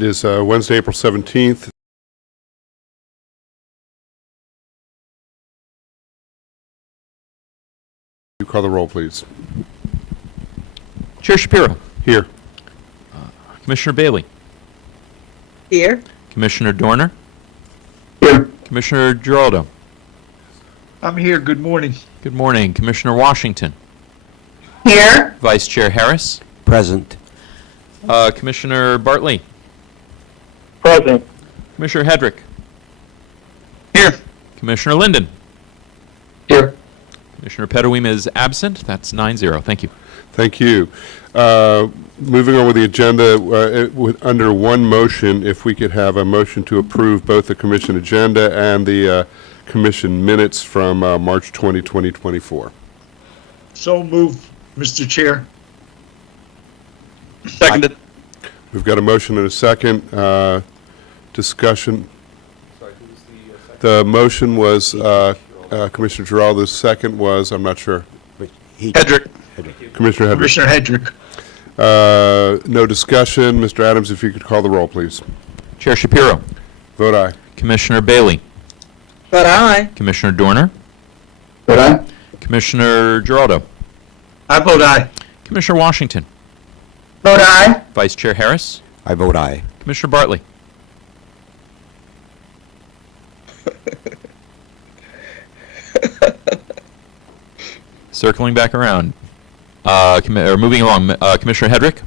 It is Wednesday, April 17th. You call the roll, please. Chair Shapiro. Here. Commissioner Bailey. Here. Commissioner Dorner. Here. Commissioner Giraldo. I'm here. Good morning. Good morning. Commissioner Washington. Here. Vice Chair Harris. Present. Commissioner Bartley. Present. Commissioner Hedrick. Here. Commissioner Linden. Here. Commissioner Pettawim is absent. That's 9-0. Thank you. Thank you. Moving on with the agenda, under one motion, if we could have a motion to approve both the commission agenda and the commission minutes from March 20, 2024. So moved, Mr. Chair. Seconded. We've got a motion and a second. Discussion. The motion was Commissioner Giraldo. The second was, I'm not sure. Hedrick. Commissioner Hedrick. Commissioner Hedrick. No discussion. Mr. Adams, if you could call the roll, please. Chair Shapiro. Vote aye. Commissioner Bailey. But aye. Commissioner Dorner. But aye. Commissioner Giraldo. I vote aye. Commissioner Washington. Vote aye. Vice Chair Harris. I vote aye. Commissioner Bartley. Circling back around. Moving along. Commissioner Hedrick.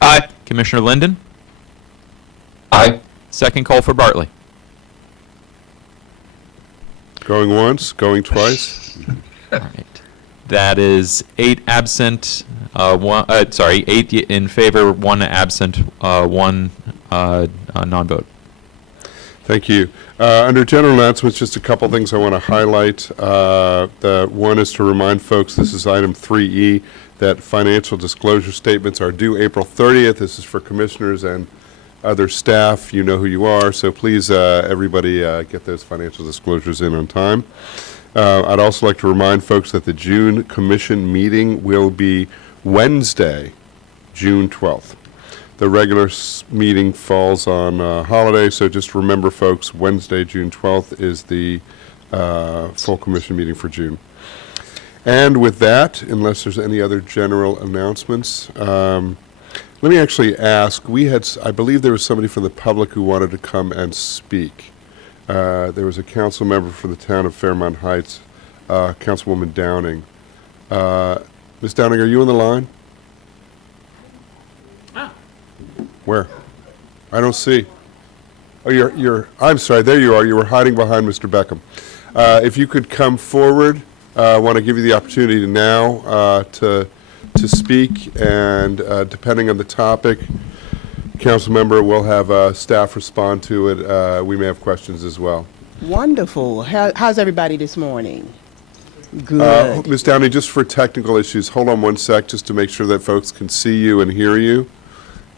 Aye. Commissioner Linden. Aye. Second call for Bartley. Going once, going twice. All right. That is 8 absent, 8 in favor, 1 absent, 1 non-vote. Thank you. Under general announcements, just a couple things I want to highlight. The one is to remind folks, this is item 3E, that financial disclosure statements are due April 30th. This is for commissioners and other staff. You know who you are, so please, everybody, get those financial disclosures in on time. I'd also like to remind folks that the June commission meeting will be Wednesday, June 12th. The regular meeting falls on holiday, so just remember, folks, Wednesday, June 12th is the full commission meeting for June. And with that, unless there's any other general announcements, let me actually ask, I believe there was somebody from the public who wanted to come and speak. There was a council member for the town of Fairmont Heights, Councilwoman Downing. Ms. Downing, are you on the line? Where? I don't see. Oh, I'm sorry, there you are. You were hiding behind Mr. Beckham. If you could come forward, I want to give you the opportunity now to speak, and depending on the topic, council member will have staff respond to it. We may have questions as well. Wonderful. How's everybody this morning? Good. Ms. Downey, just for technical issues, hold on one sec just to make sure that folks can see you and hear you.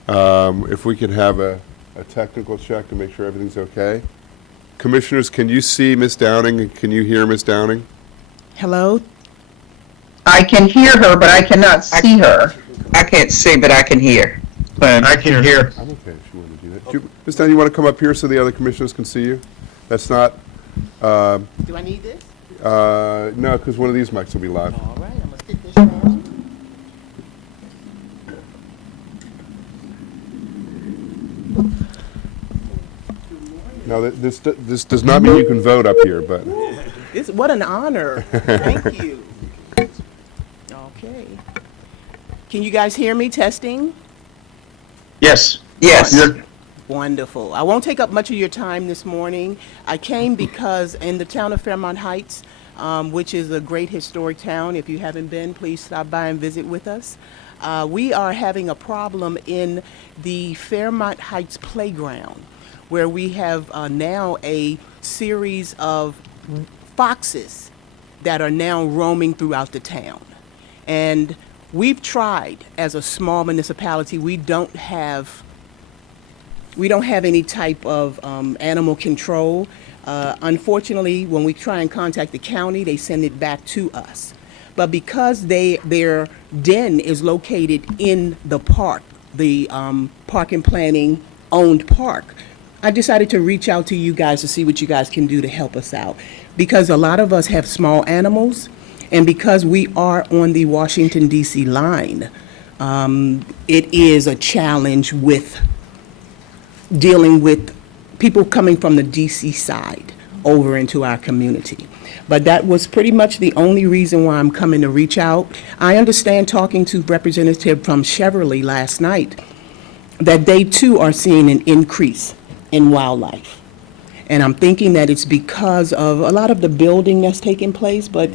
If we can have a technical check to make sure everything's okay. Commissioners, can you see Ms. Downing and can you hear Ms. Downing? Hello? I can hear her, but I cannot see her. I can't see, but I can hear. I can hear. I'm okay if you want to do that. Ms. Downing, you want to come up here so the other commissioners can see you? That's not... Do I need this? no, because one of these mics will be live. All right, I'm going to stick this down. Now, this does not mean you can vote up here, but... What an honor. Thank you. Okay. Can you guys hear me? Testing? Yes. Yes. Wonderful. I won't take up much of your time this morning. I came because in the town of Fairmont Heights, which is a great historic town, if you haven't been, please stop by and visit with us. We are having a problem in the Fairmont Heights playground, where we have now a series of foxes that are now roaming throughout the town. And we've tried, as a small municipality, we don't have any type of animal control. Unfortunately, when we try and contact the county, they send it back to us. But because their den is located in the park, the park and planning owned park, I decided to reach out to you guys to see what you guys can do to help us out. Because a lot of us have small animals, and because we are on the Washington DC line, it is a challenge with dealing with people coming from the DC side over into our community. But that was pretty much the only reason why I'm coming to reach out. I understand, talking to Representative from Cheverly last night, that they too are seeing an increase in wildlife. And I'm thinking that it's because of a lot of the building that's taking place, but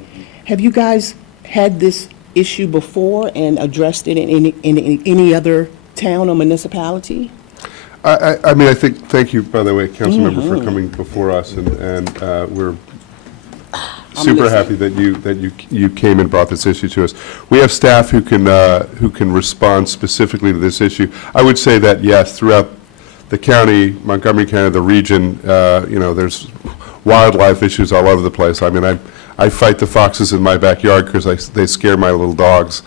have you guys had this issue before and addressed it in any other town or municipality? I mean, I think, thank you, by the way, Councilmember, for coming before us, and we're super listening. happy that you came and brought this issue to us. We have staff who can respond specifically to this issue. I would say that, yes, throughout the county, Montgomery County, the region, there's wildlife issues all over the place. I mean, I fight the foxes in my backyard because they scare my little dogs.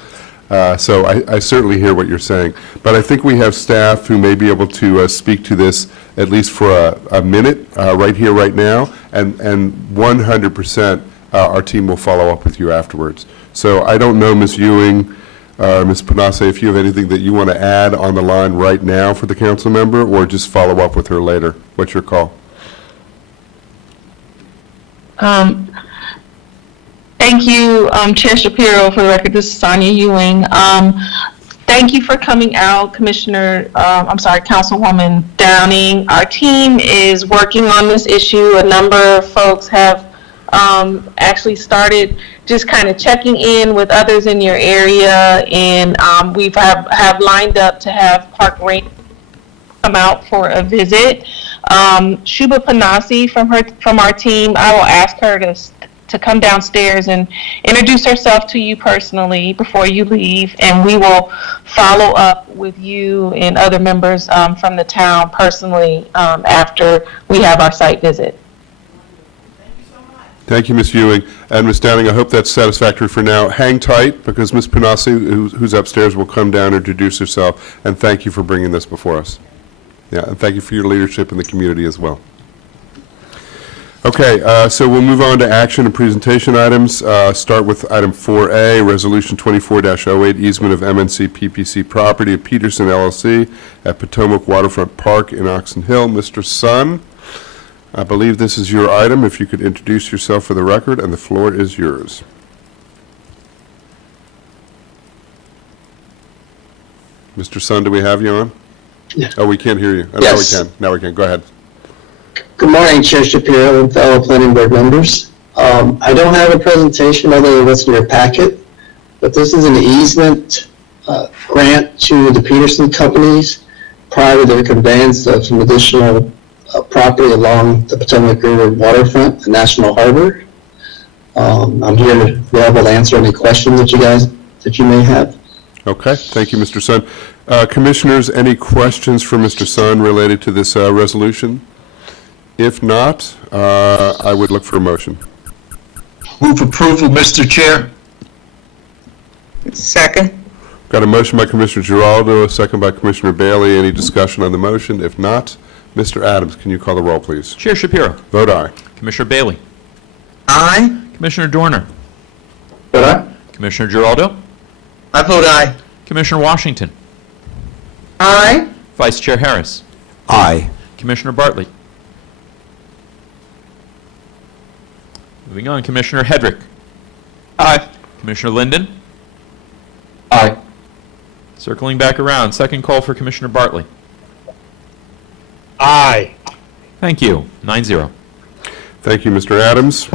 So I certainly hear what you're saying. But I think we have staff who may be able to speak to this at least for a minute, right here, right now, and 100% our team will follow up with you afterwards. So I don't know, Ms. Ewing, Ms. Panase, if you have anything that you want to add on the line right now for the council member, or just follow up with her later. What's your call? Thank you, Chair Shapiro. For the record, this is Sonia Ewing. Thank you for coming out, Councilwoman Downing. Our team is working on this issue. A number of folks have actually started just kind of checking in with others in your area, and we have lined up to have Park Ranger come out for a visit. Shuba Panasi from our team, I will ask her to come downstairs and introduce herself to you personally before you leave, and we will follow up with you and other members from the town personally after we have our site visit. Thank you, Ms. Ewing. And Ms. Downing, I hope that's satisfactory for now. Hang tight, because Ms. Panasi, who's upstairs, will come down and introduce herself, and thank you for bringing this before us. Yeah, and thank you for your leadership in the community as well. Okay, so we'll move on to action and presentation items. Start with item 4A, Resolution 24-08, easement of MNC PPC property of Peterson LLC at Potomac Waterfront Park in Oxon Hill. Mr. Sun, I believe this is your item. If you could introduce yourself for the record, and the floor is yours. Mr. Sun, do we have you on? Oh, we can't hear you. Oh, Yes. Now we can. Now we can. Go ahead. Good morning, Chair Shapiro and fellow planning board members. I don't have a presentation other than what's in your packet, but this is an easement grant to the Peterson companies prior to their conveyance of some additional property along the Potomac River waterfront, the National Harbor. I'm here to be able to answer any questions that you may have. Okay, thank you, Mr. Sun. Commissioners, any questions for Mr. Sun related to this resolution? If not, I would look for a motion. Move approval, Mr. Chair. Second? Got a motion by Commissioner Giraldo, a second by Commissioner Bailey. Any discussion on the motion? If not, Mr. Adams, can you call the roll, please? Chair Shapiro. Vote aye. Commissioner Bailey. Aye. Commissioner Dorner. Good eye? Commissioner Giraldo. I vote aye. Commissioner Washington. Aye. Vice Chair Harris. Aye. Commissioner Bartley. Moving on, Commissioner Hedrick. Aye. Commissioner Linden. Aye. Circling back around, second call for Commissioner Bartley. Aye. Thank you. 9-0. Thank you, Mr. Adams.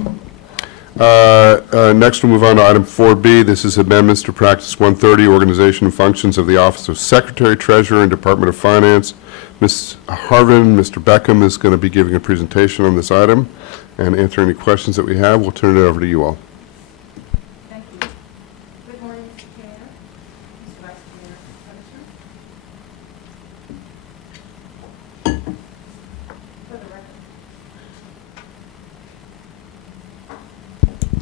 Next, we'll move on to item 4B. This is amendments to Practice 130, Organization and Functions of the Office of Secretary, Treasurer, and Department of Finance. Ms. Harvin, Mr. Beckham is going to be giving a presentation on this item and answer any questions that we have. We'll turn it over to you all. Thank you. Good morning, Mr. Chair, Mr. Vice Chair,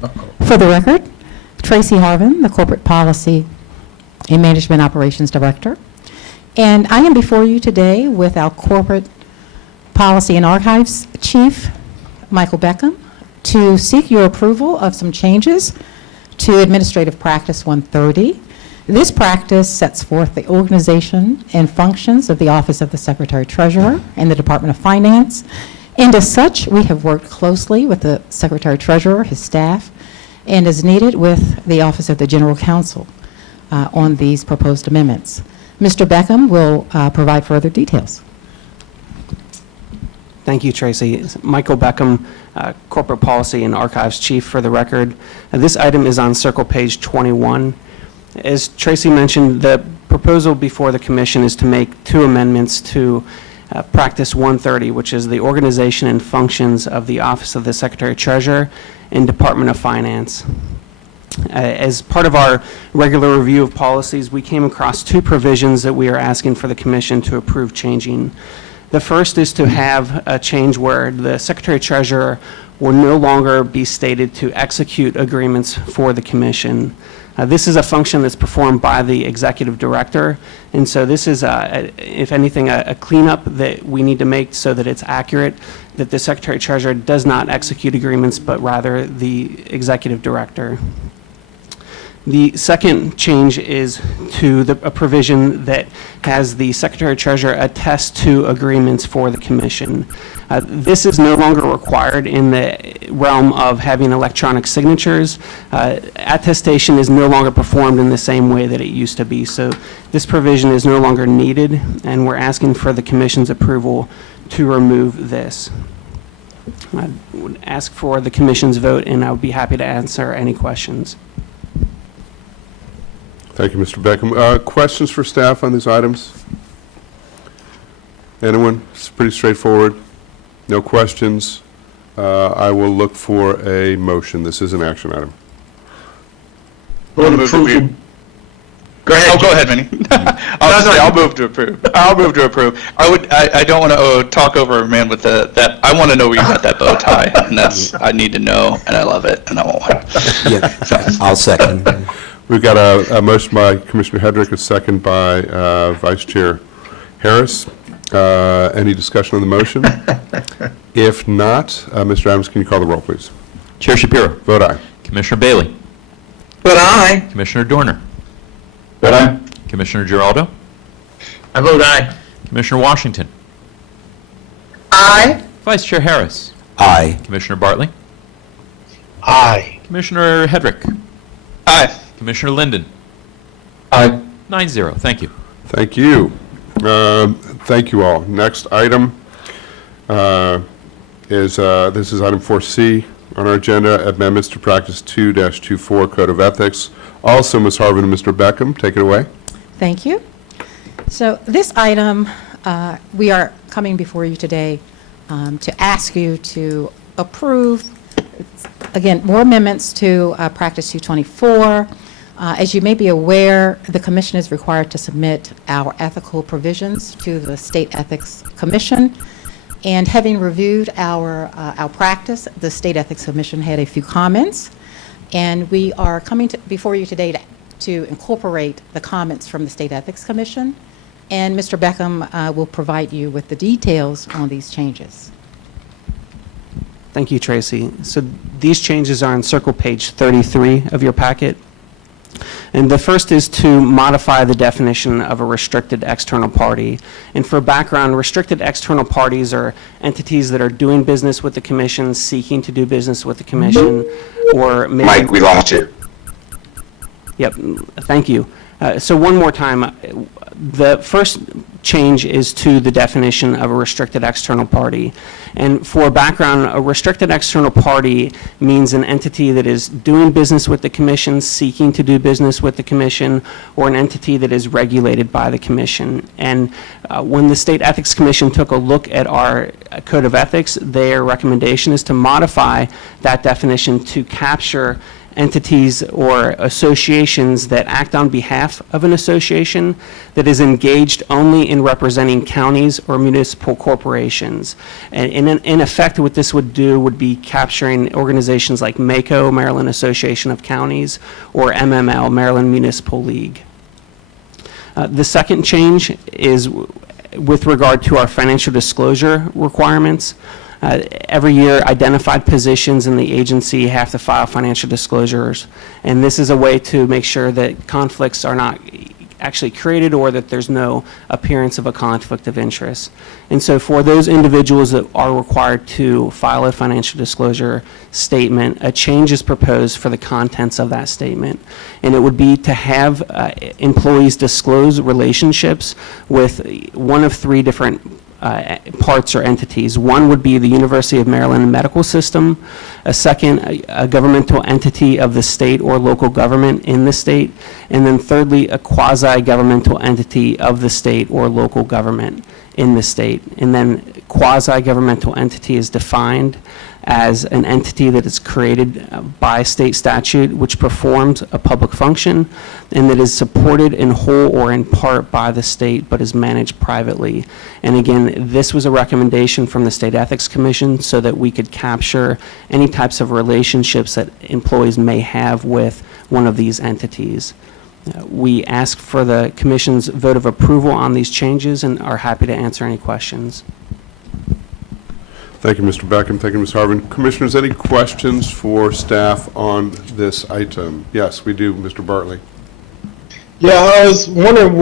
Commissioner. For the record, Tracy Harvin, the Corporate Policy and Management Operations Director. And I am before you today with our Corporate Policy and Archives Chief, Michael Beckham, to seek your approval of some changes to Administrative Practice 130. This practice sets forth the organization and functions of the Office of the Secretary-Treasurer and the Department of Finance. And as such, we have worked closely with the Secretary-Treasurer, his staff, and as needed with the Office of the General Counsel on these proposed amendments. Mr. Beckham will provide further details. Thank you, Tracy. Michael Beckham, Corporate Policy and Archives Chief, for the record. This item is on Circle Page 21. As Tracy mentioned, the proposal before the Commission is to make two amendments to Practice 130, which is the organization and functions of the Office of the Secretary-Treasurer and Department of Finance. As part of our regular review of policies, we came across two provisions that we are asking for the Commission to approve changing. The first is to have a change where the Secretary-Treasurer will no longer be stated to execute agreements for the Commission. This is a function that's performed by the Executive Director, and so this is, if anything, a cleanup that we need to make so that it's accurate, that the Secretary-Treasurer does not execute agreements, but rather the Executive Director. The second change is to a provision that has the Secretary-Treasurer attest to agreements for the Commission. This is no longer required in the realm of having electronic signatures. Attestation is no longer performed in the same way that it used to be. So this provision is no longer needed, and we're asking for the Commission's approval to remove this. I would ask for the Commission's vote, and I would be happy to answer any questions. Thank you, Mr. Beckham. Questions for staff on these items? Anyone? It's pretty straightforward. No questions. I will look for a motion. This is an action item. Vote approval. Go ahead. Oh, go ahead, Vinnie. I'll move to approve. I'll move to approve. I don't want to talk over a man with that. I want to know where you got that bow tie, and I need to know, and I love it, and I want one. Yeah, I'll second. We've got a motion by Commissioner Hedrick, a second by Vice Chair Harris. Any discussion on the motion? If not, Mr. Adams, can you call the roll, please? Chair Shapiro. Vote aye. Commissioner Bailey. Vote aye. Commissioner Dorner. Vote aye. Commissioner Giraldo. I vote aye. Commissioner Washington. Aye. Vice Chair Harris. Aye. Commissioner Bartley. Aye. Commissioner Hedrick. Aye. Commissioner Linden. Aye. 9-0. Thank you. Thank you. Thank you all. Next item is, this is item 4C on our agenda, amendments to Practice 2-24 Code of Ethics. Also, Ms. Harvin and Mr. Beckham, take it away. Thank you. So this item, we are coming before you today to ask you to approve, again, more amendments to Practice 224. As you may be aware, the Commission is required to submit our ethical provisions to the State Ethics Commission. And having reviewed our practice, the State Ethics Commission had a few comments. And we are coming before you today to incorporate the comments from the State Ethics Commission. And Mr. Beckham will provide you with the details on these changes. Thank you, Tracy. So these changes are on Circle Page 33 of your packet. And the first is to modify the definition of a restricted external party. And for background, restricted external parties are entities that are doing business with the Commission, seeking to do business with the Commission, or maybe... Mike, we lost you. Yep, thank you. So one more time, the first change is to the definition of a restricted external party. And for background, a restricted external party means an entity that is doing business with the Commission, seeking to do business with the Commission, or an entity that is regulated by the Commission. And when the State Ethics Commission took a look at our Code of Ethics, their recommendation is to modify that definition to capture entities or associations that act on behalf of an association that is engaged only in representing counties or municipal corporations. And in effect, what this would do would be capturing organizations like MACO, Maryland Association of Counties, or MML, Maryland Municipal League. The second change is with regard to our financial disclosure requirements. Every year, identified positions in the agency have to file financial disclosures, and this is a way to make sure that conflicts are not actually created or that there's no appearance of a conflict of interest. And so for those individuals that are required to file a financial disclosure statement, a change is proposed for the contents of that statement. And it would be to have employees disclose relationships with one of three different parts or entities. One would be the University of Maryland Medical System, a second, a governmental entity of the state or local government in the state, and then thirdly, a quasi-governmental entity of the state or local government in the state. And then quasi-governmental entity is defined as an entity that is created by state statute which performs a public function and that is supported in whole or in part by the state but is managed privately. And again, this was a recommendation from the State Ethics Commission so that we could capture any types of relationships that employees may have with one of these entities. We ask for the Commission's vote of approval on these changes and are happy to answer any questions. Thank you, Mr. Beckham. Thank you, Ms. Harvin. Commissioners, any questions for staff on this item? Yes, we do, Mr. Bartley. Yeah, I was wondering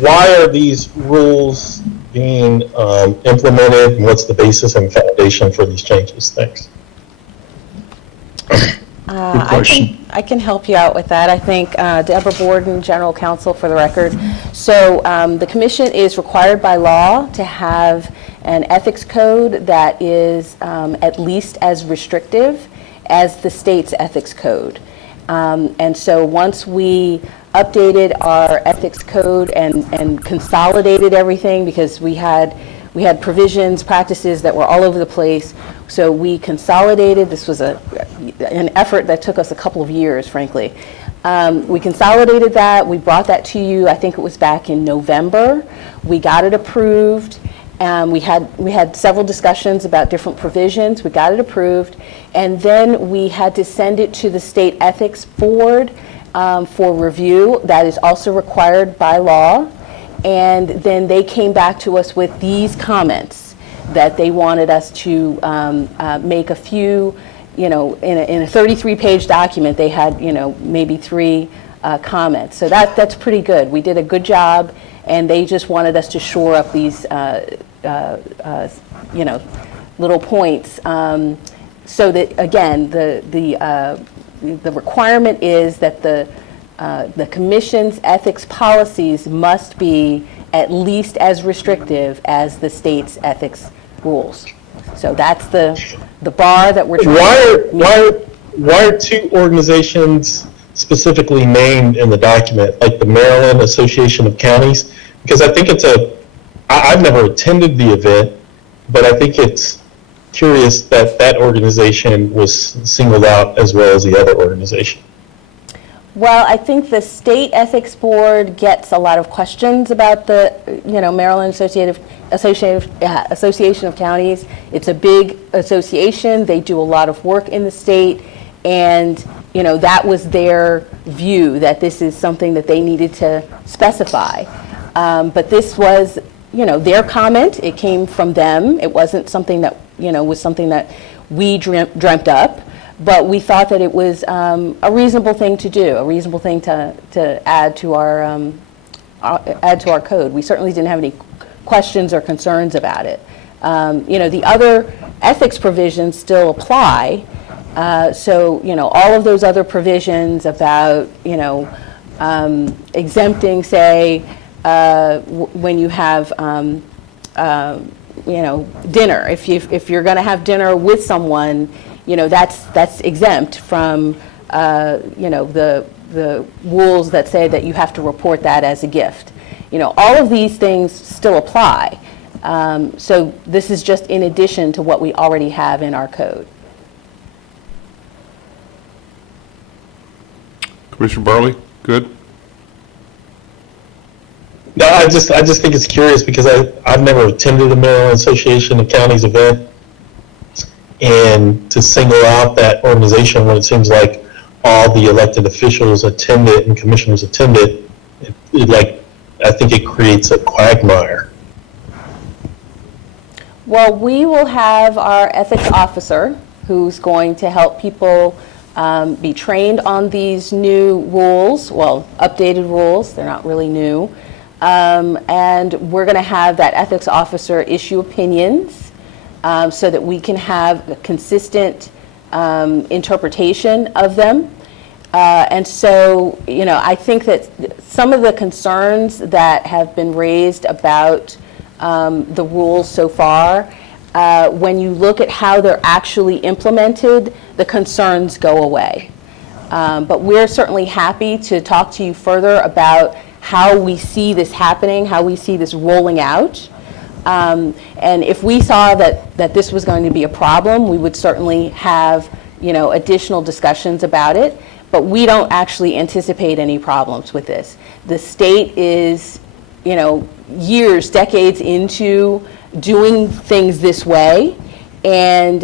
why are these rules being implemented, and what's the basis and foundation for these changes? Thanks. I can help you out with that. I think Deborah Borden, General Counsel for the record. So the Commission is required by law to have an ethics code that is at least as restrictive as the state's ethics code. And so once we updated our ethics code and consolidated everything, because we had provisions, practices that were all over the place. So we consolidated. This was an effort that took us a couple of years, frankly. We consolidated that. We brought that to you. I think it was back in November. We got it approved. We had several discussions about different provisions. We got it approved. And then we had to send it to the State Ethics Board for review. That is also required by law. And then they came back to us with these comments that they wanted us to make a few, in a 33-page document, they had, maybe 3 comments. So that's pretty good. We did a good job, and they just wanted us to shore up these, little points. So that, again, the requirement is that the Commission's ethics policies must be at least as restrictive as the state's ethics rules. So that's the bar that we're trying to meet. Why are 2 organizations specifically named in the document, like the Maryland Association of Counties? Because I think I've never attended the event, but I think it's curious that that organization was singled out as well as the other organization. Well, I think the State Ethics Board gets a lot of questions about the, Maryland Association of Counties. It's a big association. They do a lot of work in the state, and that was their view that this is something that they needed to specify. But this was, their comment. It came from them. It wasn't something that was something that we dreamt up. But we thought that it was a reasonable thing to do, a reasonable thing to add to our code. We certainly didn't have any questions or concerns about it. The other ethics provisions still apply. So all of those other provisions about exempting, say, when you have dinner. If you're going to have dinner with someone, that's exempt from, the rules that say that you have to report that as a gift. All of these things still apply. So this is just in addition to what we already have in our code. Commissioner Bartley, good? No, I just think it's curious because I've never attended the Maryland Association of Counties event, and to single out that organization when it seems like all the elected officials attend it and commissioners attend it, it like I think it creates a quagmire. Well, we will have our ethics officer who's going to help people be trained on these new rules, well, updated rules, they're not really new. And we're going to have that ethics officer issue opinions so that we can have a consistent interpretation of them. And so, you know, I think that some of the concerns that have been raised about the rules so far, when you look at how they're actually implemented, the concerns go away. But we're certainly happy to talk to you further about how we see this happening, how we see this rolling out. And if we saw that this was going to be a problem, we would certainly have, you know, additional discussions about it. But we don't actually anticipate any problems with this. The state is, you know, years, decades into doing things this way. And,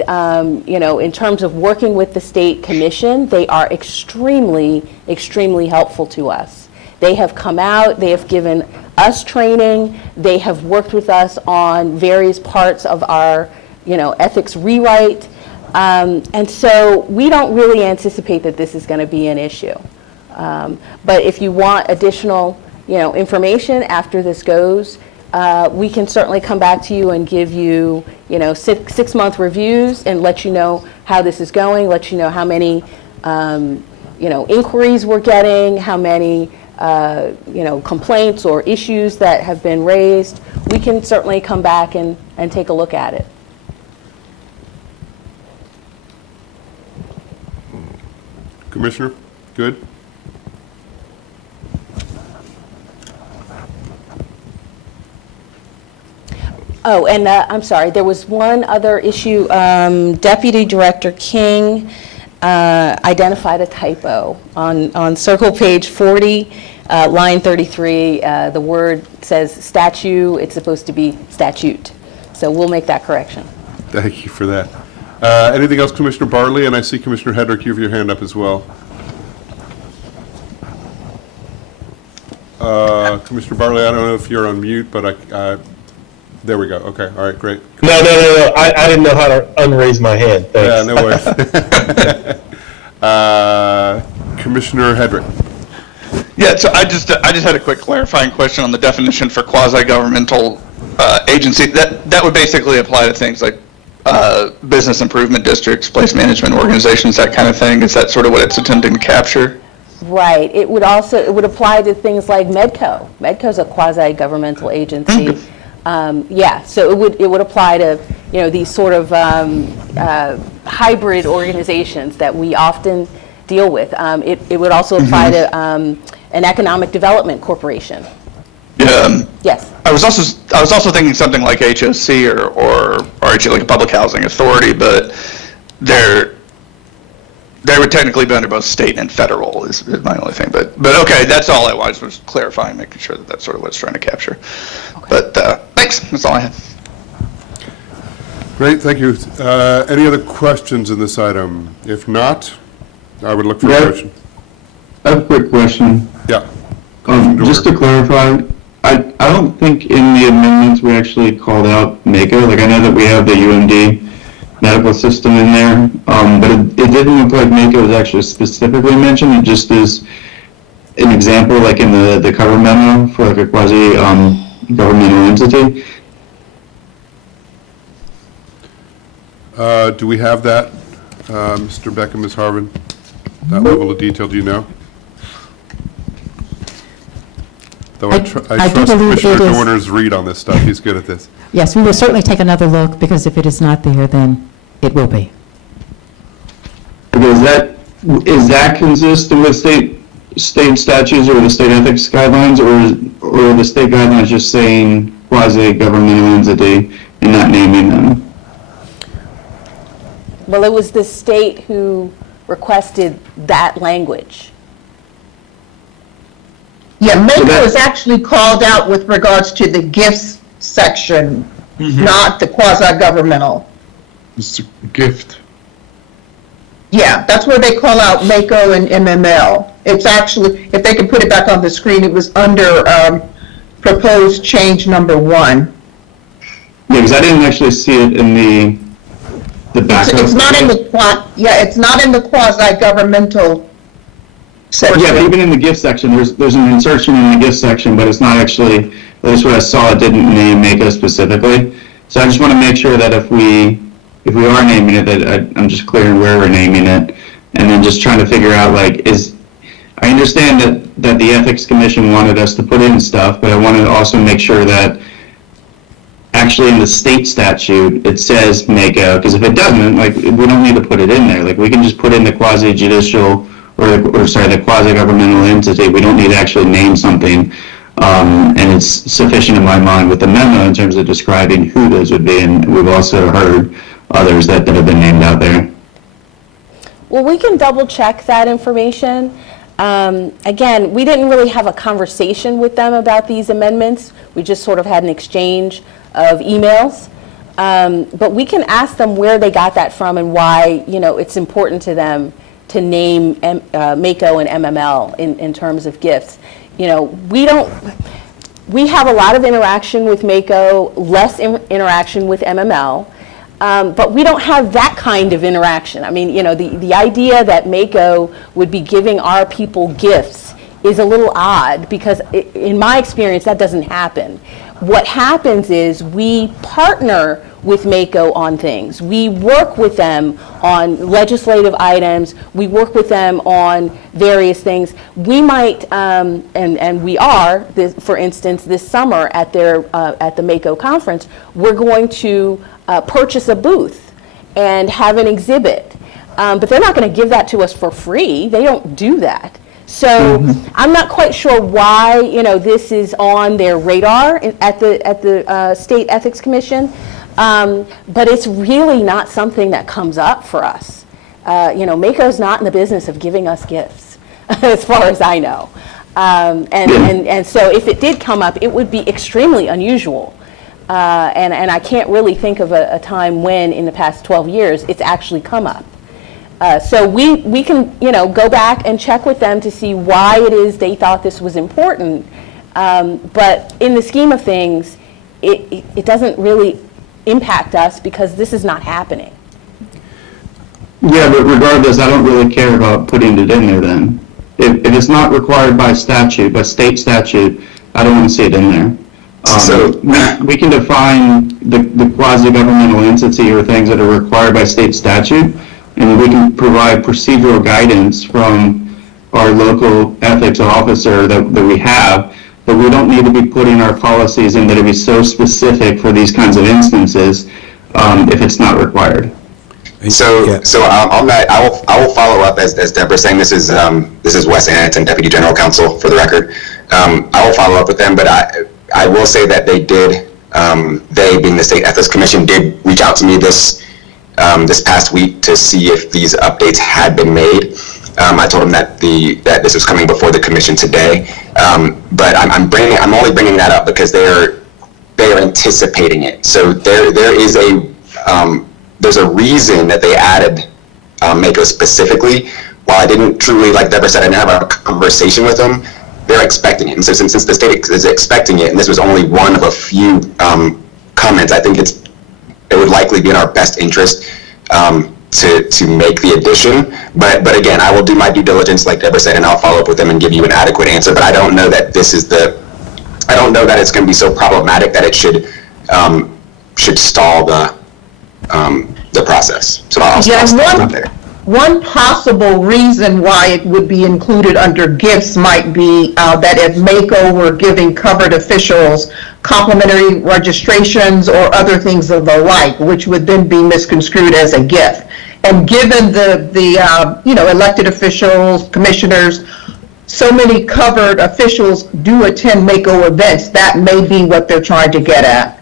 you know, in terms of working with the state commission, they are extremely, extremely helpful to us. They have come out, they have given us training, they have worked with us on various parts of our, you know, ethics rewrite. And so we don't really anticipate that this is going to be an issue. But if you want additional, you know, information after this goes, we can certainly come back to you and give you, you know, six-month reviews and let you know how this is going, let you know how many, you know, inquiries we're getting, how many, you know, complaints or issues that have been raised. We can certainly come back and take a look at it. Commissioner, good? Oh, and I'm sorry, there was one other issue. Deputy Director King identified a typo on Circle page 40, line 33. The word says statue, it's supposed to be statute. So we'll make that correction. Thank you for that. Anything else, Commissioner Bartley? And I see Commissioner Hedrick, you have your hand up as well. Commissioner Bartley, I don't know if you're on mute, but there we go. Okay, all right, great. No. I didn't know how to unraise my hand. Thanks. Yeah, no worries. Commissioner Hedrick. Yeah, so I just had a quick clarifying question on the definition for quasi-governmental agency. That would basically apply to things like business improvement districts, place management organizations, that kind of thing. Is that sort of what it's intended to capture? Right. It would apply to things like Medco. Medco's a quasi-governmental agency. Yeah, so it would apply to, you know, these sort of hybrid organizations that we often deal with. It would also apply to an economic development corporation. Yeah. Yes. I was also thinking something like HOC or actually like a public housing authority, but they would technically be under both state and federal is my only thing. But okay, that's all I was clarifying, making sure that that's sort of what it's trying to capture. Okay. But thanks, that's all I had. Great, thank you. Any other questions in this item? If not, I would look for a motion. I have a quick question. Yeah. Just to clarify, I don't think in the amendments we actually called out MACO. Like, I know that we have the UMD medical system in there, but it didn't look like MACO was actually specifically mentioned. It just is an example, like in the cover memo for like a quasi-governmental entity. Do we have that, Mr. Beckham, Ms. Harvin? That level of detail, do you know? Though I trust Commissioner Dorner's read on this stuff. He's good at this. Yes, we will certainly take another look, because if it is not there, then it will be. Is that consistent with state statutes or the state ethics guidelines, or are the state guidelines just saying quasi-governmental entity and not naming them? Well, it was the state who requested that language. Yeah, MACO is actually called out with regards to the gifts section, not the quasi-governmental. It's a gift. Yeah, that's where they call out MACO and MML. It's actually, if they can put it back on the screen, it was under proposed change number 1. Yeah, because I didn't actually see it in the backup. It's not in the, it's not in the quasi-governmental section. Yeah, but even in the gift section, there's an insertion in the gift section, but it's not actually, at least what I saw, it didn't name Mako specifically. So I just want to make sure that if we are naming it, that I'm just clear on where we're naming it, and then just trying to figure out, like, I understand that the Ethics Commission wanted us to put in stuff, but I want to also make sure that actually in the state statute, it says Mako, because if it doesn't, like, we don't need to put it in there. Like, we can just put in the quasi-judicial, the quasi-governmental entity. We don't need to actually name something. And it's sufficient in my mind with the memo in terms of describing who those would be, and we've also heard others that have been named out there. Well, we can double check that information. Again, we didn't really have a conversation with them about these amendments. We just sort of had an exchange of emails. But we can ask them where they got that from and why, it's important to them to name Mako and MML in terms of gifts. We have a lot of interaction with Mako, less interaction with MML. But we don't have that kind of interaction. I mean, the idea that Mako would be giving our people gifts is a little odd because in my experience, that doesn't happen. What happens is we partner with Mako on things. We work with them on legislative items. We work with them on various things. We might, and we are, for instance, this summer at the Mako conference, we're going to purchase a booth and have an exhibit. But they're not going to give that to us for free. They don't do that. So I'm not quite sure why this is on their radar at the State Ethics Commission, but it's really not something that comes up for us. Mako's not in the business of giving us gifts, as far as I know, and so if it did come up, it would be extremely unusual. And I can't really think of a time when, in the past 12 years, it's actually come up. So we can, go back and check with them to see why it is they thought this was important. But in the scheme of things, it doesn't really impact us because this is not happening. Yeah, but regardless, I don't really care about putting it in there then. If it's not required by statute, by state statute, I don't want to see it in there. So we can define the quasi-governmental entity or things that are required by state statute, and we can provide procedural guidance from our local ethics officer that we have, but we don't need to be putting our policies in that it be so specific for these kinds of instances if it's not required. So on that, I will follow up as Deborah's saying. This is Wes Anneton, Deputy General Counsel, for the record. I will follow up with them, but I will say that they did, they being the State Ethics Commission, did reach out to me this past week to see if these updates had been made. I told them that this was coming before the commission today, but I'm only bringing that up because they are anticipating it. So there is there's a reason that they added Mako specifically. While I didn't truly, like Deborah said, I didn't have a conversation with them, they're expecting it. And so since the state is expecting it, and this was only one of a few comments, I think it would likely be in our best interest to make the addition. But again, I will do my due diligence, like Deborah said, and I'll follow up with them and give you an adequate answer. But I don't know that I don't know that it's going to be so problematic that it should stall the process. So I'll stop there. One possible reason why it would be included under gifts might be that if Mako were giving covered officials complimentary registrations or other things of the like, which would then be misconstrued as a gift. And given the elected officials, commissioners, so many covered officials do attend Mako events, that may be what they're trying to get at.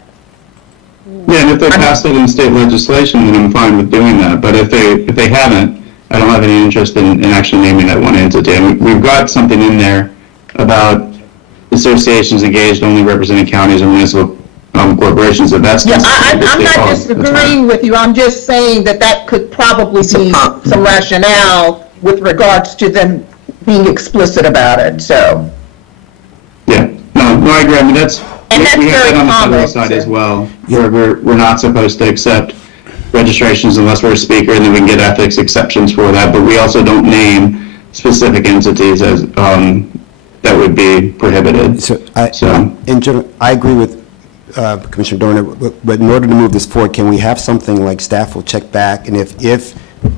Yeah, and if they passed it in state legislation, then I'm fine with doing that. But if they haven't, I don't have any interest in actually naming that one entity. And we've got something in there about associations engaged only representing counties or municipal corporations. If that's I'm not disagreeing with you. I'm just saying that could probably be some rationale with regards to them being explicit about it. So. Yeah, no, no, I agree. I mean, that's, And that's we have very that on the federal common, side so- as well, where we're not supposed to accept registrations unless we're a speaker, and then we can get ethics exceptions for that, but we also don't name specific entities as, that would be prohibited. So, So- in general, I agree with Commissioner Dorner, but in order to move this forward, can we have something like staff will check back, and if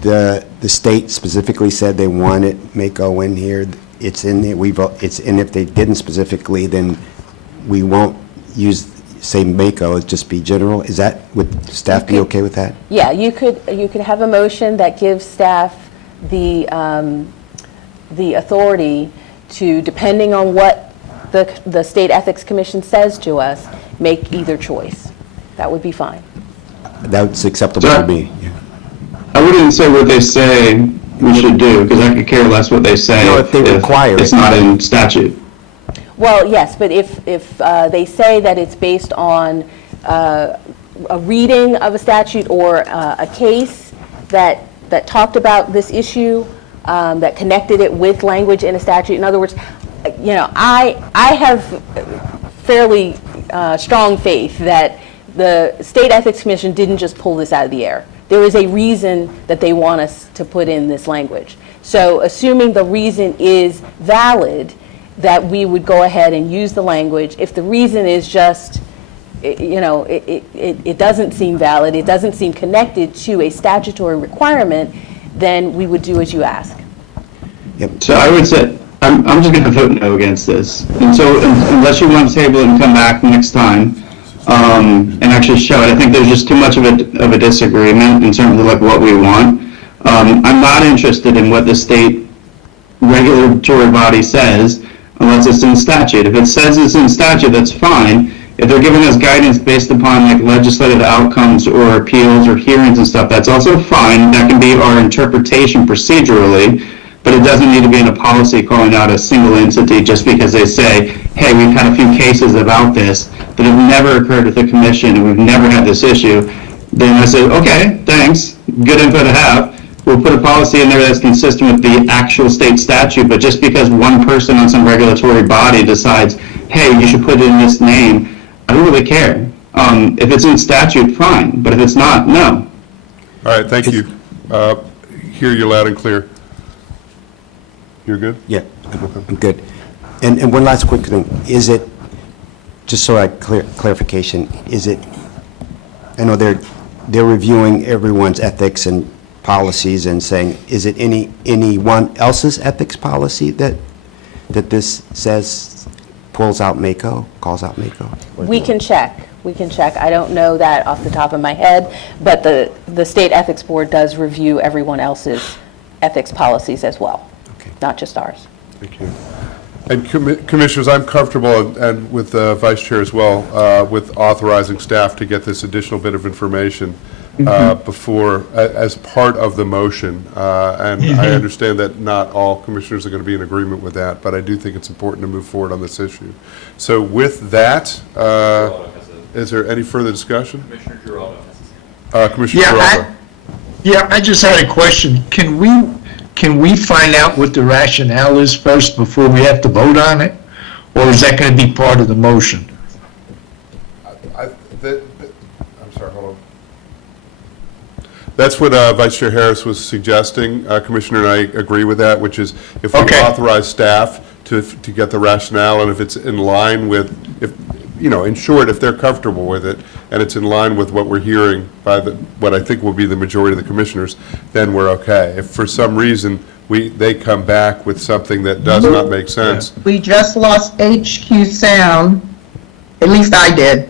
the state specifically said they wanted Mako in here, it's in there, and if they didn't specifically, then we won't use, say Mako, it'd just be general? Is that, would staff be okay with that? Yeah, you could have a motion that gives staff the authority to, depending on what the State Ethics Commission says to us, make either choice. That would be fine. That's acceptable to me. Yeah. I wouldn't say what they say we should do, because I could care less what they say. No, if they require it's it. not in statute. Well, yes, but if they say that it's based on a reading of a statute or a case that talked about this issue, that connected it with language in a statute, in other words, you know, I have fairly strong faith that the State Ethics Commission didn't just pull this out of the air. There is a reason that they want us to put in this language. So assuming the reason is valid, that we would go ahead and use the language. If the reason is just, you know, it doesn't seem valid, it doesn't seem connected to a statutory requirement, then we would do as you ask. So I would say, I'm just going to vote no against this. And so unless you want to table it and come back next time and actually show it, I think there's just too much of a disagreement in terms of like what we want. I'm not interested in what the state regulatory body says unless it's in statute. If it says it's in statute, that's fine. If they're giving us guidance based upon like legislative outcomes or appeals or hearings and stuff, that's also fine. That can be our interpretation procedurally, but it doesn't need to be in a policy calling out a single entity just because they say, hey, we've had a few cases about this that have never occurred with the commission and we've never had this issue. Then I say, okay, thanks, good info to have. We'll put a policy in there that's consistent with the actual state statute, but just because one person on some regulatory body decides, hey, you should put it in this name, I don't really care. If it's in statute, fine, but if it's not, no. All right, thank you. Hear you loud and clear. You're good? Yeah, I'm good. And one last quick thing, is it, just so I clarification, is it, I know they're reviewing everyone's ethics and policies and saying, is it anyone else's ethics policy that this says calls out Mako? We can check. I don't know that off the top of my head, but the State Ethics Board does review everyone else's ethics policies as well, not just ours. Thank you. And Commissioners, I'm comfortable, and with the Vice Chair as well, with authorizing staff to get this additional bit of information before, as part of the motion. And I understand that not all commissioners are going to be in agreement with that, but I do think it's important to move forward on this issue. So with that, is there any further discussion? Commissioner Giraldo. Commissioner Giraldo. Yeah, I just had a question. Can we find out what the rationale is first before we have to vote on it? Or is that going to be part of the motion? I'm sorry, hold on. That's what Vice Chair Harris was suggesting, Commissioner, and I agree with that, which is if we authorize staff to get the rationale, and if it's in line with, in short, if they're comfortable with it, and it's in line with what we're hearing by what I think will be the majority of the commissioners, then we're okay. If for some reason they come back with something that does not make sense. We just lost HQ sound, at least I did.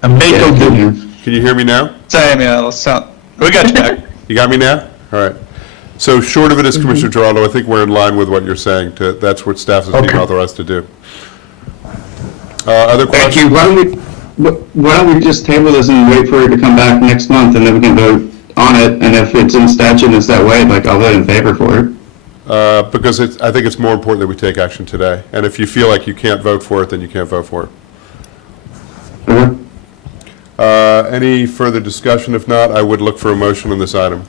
Can you hear me now? Same, yeah, let's sound. We got you back. You got me now? All right. So short of it is, Commissioner Giraldo, I think we're in line with what you're saying. That's what staff is being authorized to do. Other questions? Thank you. Why don't we just table this and wait for it to come back next month, and then we can vote on it, and if it's in statute and it's that way, like, I'll vote in favor for it. Because I think it's more important that we take action today. And if you feel like you can't vote for it, then you can't vote for it. Any further discussion? If not, I would look for a motion on this item.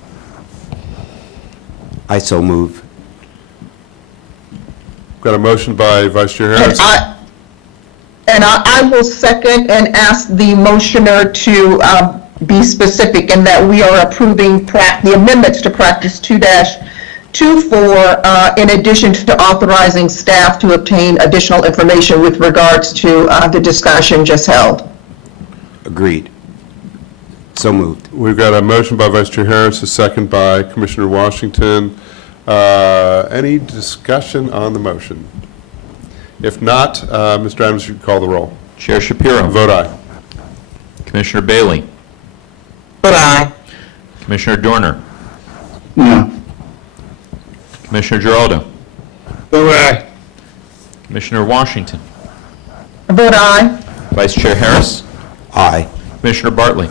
I so move. Got a motion by Vice Chair Harris. and I will second and ask the motioner to be specific in that we are approving the amendments to practice 2-24 in addition to authorizing staff to obtain additional information with regards to the discussion just held. Agreed. So moved. We've got a motion by Vice Chair Harris, a second by Commissioner Washington. Any discussion on the motion? If not, Mr. Adams, you can call the roll. Chair Shapiro. Vote aye. Commissioner Bailey. Vote aye. Commissioner Dorner. No. Commissioner Giraldo. Vote aye. Commissioner Washington. Vote aye. Vice Chair Harris. Aye. Commissioner Bartley.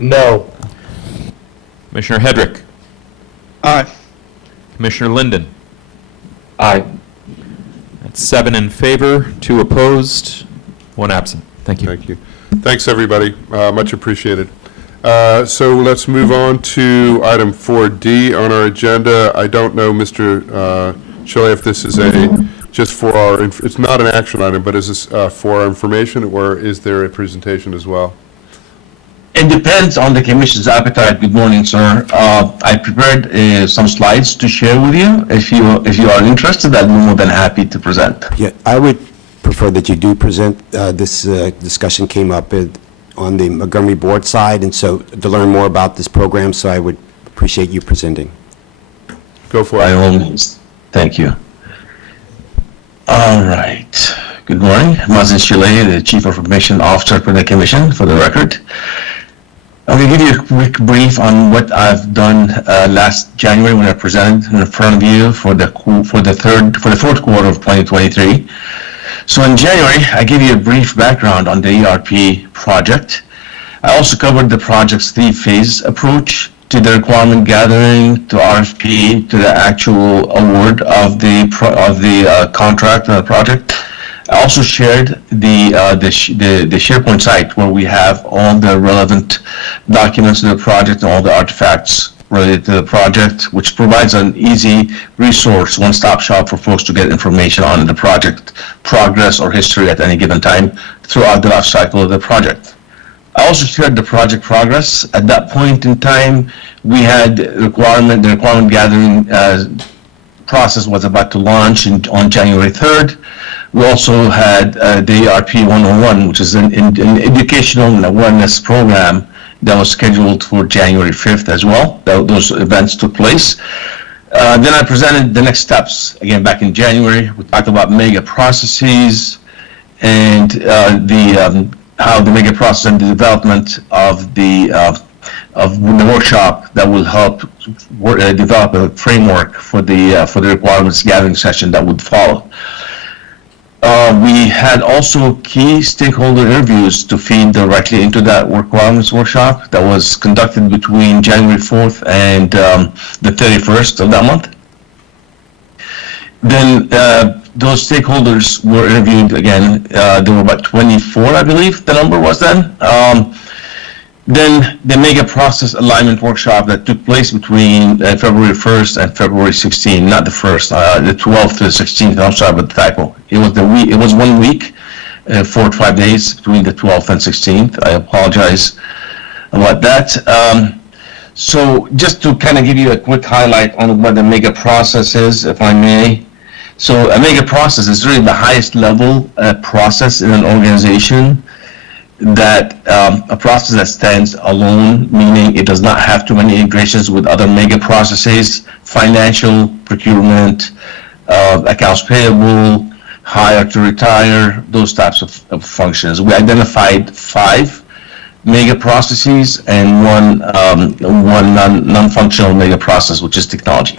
No. Commissioner Hedrick. Aye. Commissioner Linden. Aye. That's 7 in favor, 2 opposed, 1 absent. Thank you. Thank you. Thanks, everybody. Much appreciated. So let's move on to item 4D on our agenda. I don't know, Mr. Chile, if this is just for our, it's not an action item, but is this for our information, or is there a presentation as well? It depends on the commission's appetite. Good morning, sir. I prepared some slides to share with you. If you are interested, I'd be more than happy to present. Yeah, I would prefer that you do present. This discussion came up on the Montgomery Board side, and so to learn more about this program, so I would appreciate you presenting. Go for it. By all means. Thank you. All right. Good morning. Mazen Chile, the Chief Information Officer for the Commission, for the record. I'm going to give you a quick brief on what I've done last January when I presented in front of you for the fourth quarter of 2023. So in January, I gave you a brief background on the ERP project. I also covered the project's 3-phase approach to the requirement gathering, to RFP, to the actual award of the contract and the project. I also shared the SharePoint site where we have all the relevant documents of the project and all the artifacts related to the project, which provides an easy resource, one-stop shop for folks to get information on the project progress or history at any given time throughout the life cycle of the project. I also shared the project progress. At that point in time, we had the requirement gathering process was about to launch on January 3rd. We also had the ERP 101, which is an educational and awareness program that was scheduled for January 5th as well. Those events took place. Then I presented the next steps. Again, back in January, we talked about mega processes and how the mega process and the development of the workshop that will help develop a framework for the requirements gathering session that would follow. We had also key stakeholder interviews to feed directly into that requirements workshop that was conducted between January 4th and the 31st of that month. Then those stakeholders were interviewed again. There were about 24, I believe the number was then. Then the mega process alignment workshop that took place between February 1st and February 16th, not the 1st, the 12th to the 16th, I'm sorry about the typo. It was 1 week, 4 to 5 days between the 12th and 16th. I apologize about that. So just to kind of give you a quick highlight on what the mega process is, if I may. So a mega process is really the highest level process in an organization, that a process that stands alone, meaning it does not have too many integrations with other mega processes, financial, procurement, accounts payable, hire to retire, those types of functions. We identified 5 mega processes and one non-functional mega process, which is technology.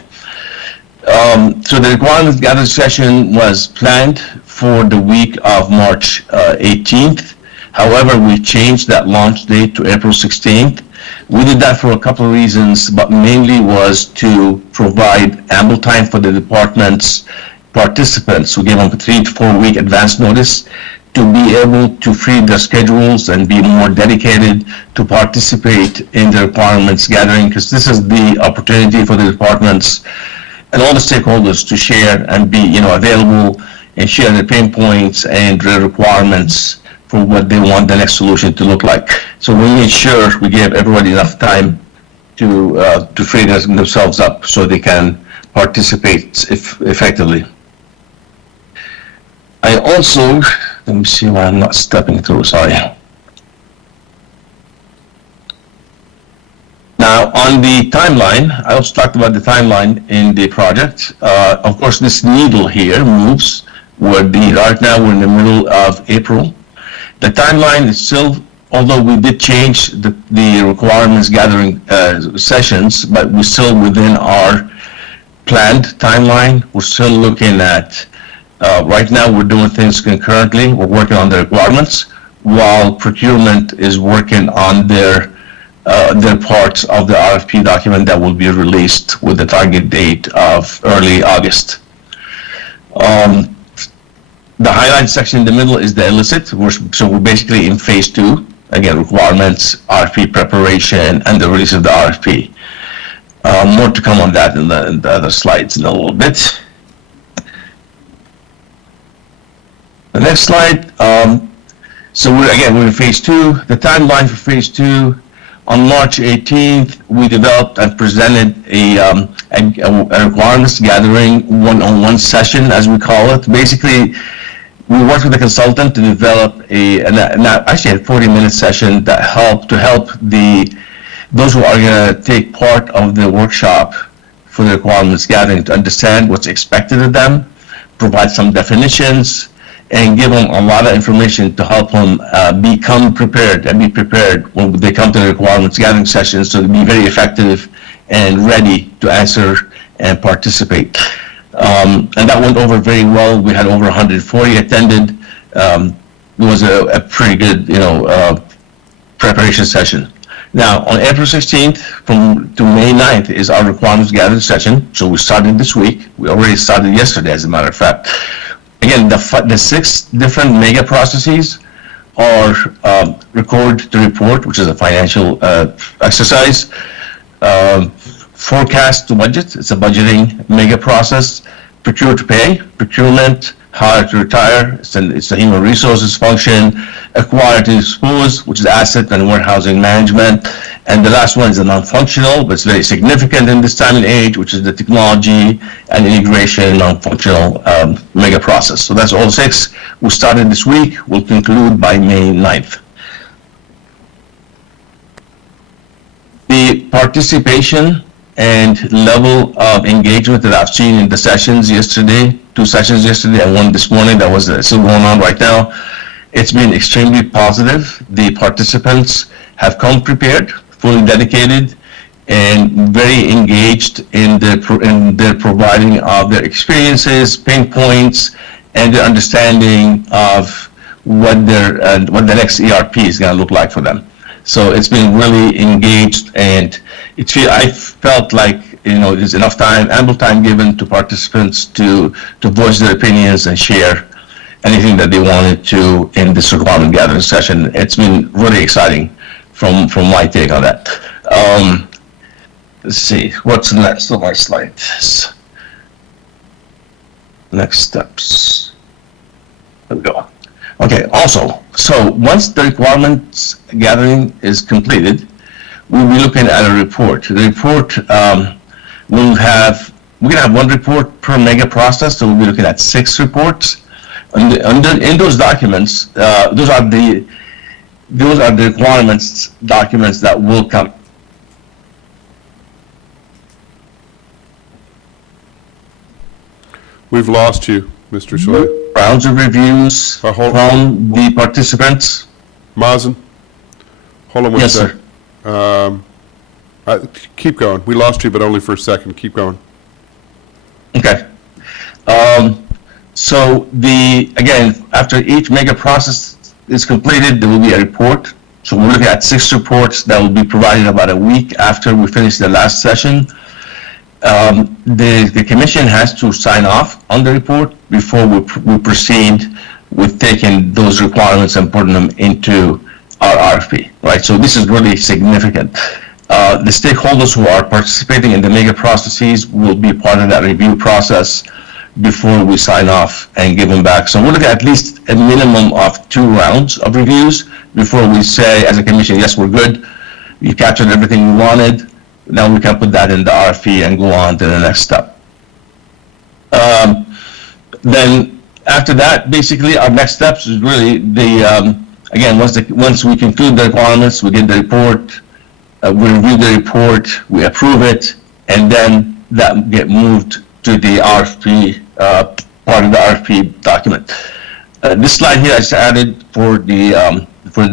So the requirements gathering session was planned for the week of March 18th. However, we changed that launch date to April 16th. We did that for a couple of reasons, but mainly was to provide ample time for the department's participants. We gave them a 3 to 4 week advance notice to be able to free their schedules and be more dedicated to participate in the requirements gathering, because this is the opportunity for the departments and all the stakeholders to share and be available and share their pain points and their requirements for what they want the next solution to look like. So we made sure we gave everybody enough time to free themselves up so they can participate effectively. I also, let me see why I'm not stepping through, sorry. Now, on the timeline, I also talked about the timeline in the project. Of course, this needle here moves. Right now, we're in the middle of April. The timeline is still, although we did change the requirements gathering sessions, but we're still within our planned timeline. We're still looking at, right now, we're doing things concurrently. We're working on the requirements, while procurement is working on their parts of the RFP document that will be released with the target date of early August. The highlight section in the middle is the illicit. So we're basically in phase 2. Again, requirements, RFP preparation, and the release of the RFP. More to come on that in the other slides in a little bit. The next slide. So we're in phase 2. The timeline for phase 2. On March 18th, we developed and presented a requirements gathering one-on-one session, as we call it. Basically, we worked with a consultant to develop actually a 40-minute session that help those who are going to take part of the workshop for the requirements gathering to understand what's expected of them, provide some definitions, and give them a lot of information to help them become prepared and be prepared when they come to the requirements gathering sessions, so to be very effective and ready to answer and participate. And that went over very well. We had over 140 attended. It was a pretty good, preparation session. Now, on April 16th to May 9th is our requirements gathering session. So we started this week. We already started yesterday, as a matter of fact. Again, the 6 different mega processes are record to report, which is a financial exercise, forecast to budget, it's a budgeting mega process, procure to pay, procurement, hire to retire, it's a human resources function, acquire to dispose, which is asset and warehousing management, and the last one is a non-functional, but it's very significant in this time and age, which is the technology and integration non-functional mega process. So that's all 6. We started this week, we'll conclude by May 9th. The participation and level of engagement that I've seen in the sessions yesterday, 2 sessions yesterday and 1 this morning that was still going on right now, it's been extremely positive. The participants have come prepared, fully dedicated, and very engaged in their providing of their experiences, pain points, and their understanding of what the next ERP is going to look like for them. So it's been really engaged, and I felt like there's enough time, ample time given to participants to voice their opinions and share anything that they wanted to in this requirement gathering session. It's been really exciting from my take on that. Let's see, what's next on my slides? Next steps. There we go. Okay, also, so once the requirements gathering is completed, we'll be looking at a report. The report we're going to have 1 report per mega process, so we'll be looking at 6 reports. In those documents, those are the requirements documents that will come. We've lost you, Mr. Chalet. Rounds of reviews from the participants. Mazen, hold on one Yes, sec. Keep going. We lost you, but only for a second. Keep going. Okay. So again, after each mega process is completed, there will be a report. So we're looking at 6 reports that will be provided about a week after we finish the last session. The commission has to sign off on the report before we proceed with taking those requirements and putting them into our RFP, right? So this is really significant. The stakeholders who are participating in the mega processes will be part of that review process. before we sign off and give them back. So we're looking at least a minimum of 2 rounds of reviews before we say, as a commission, yes, we're good. You captured everything we wanted. Now we can put that in the RFP and go on to the next step. Then after that, basically, our next steps is really again, once we conclude the requirements, we get the report, we review the report, we approve it, and then that get moved to the RFP, part of the RFP document. This slide here I just added for the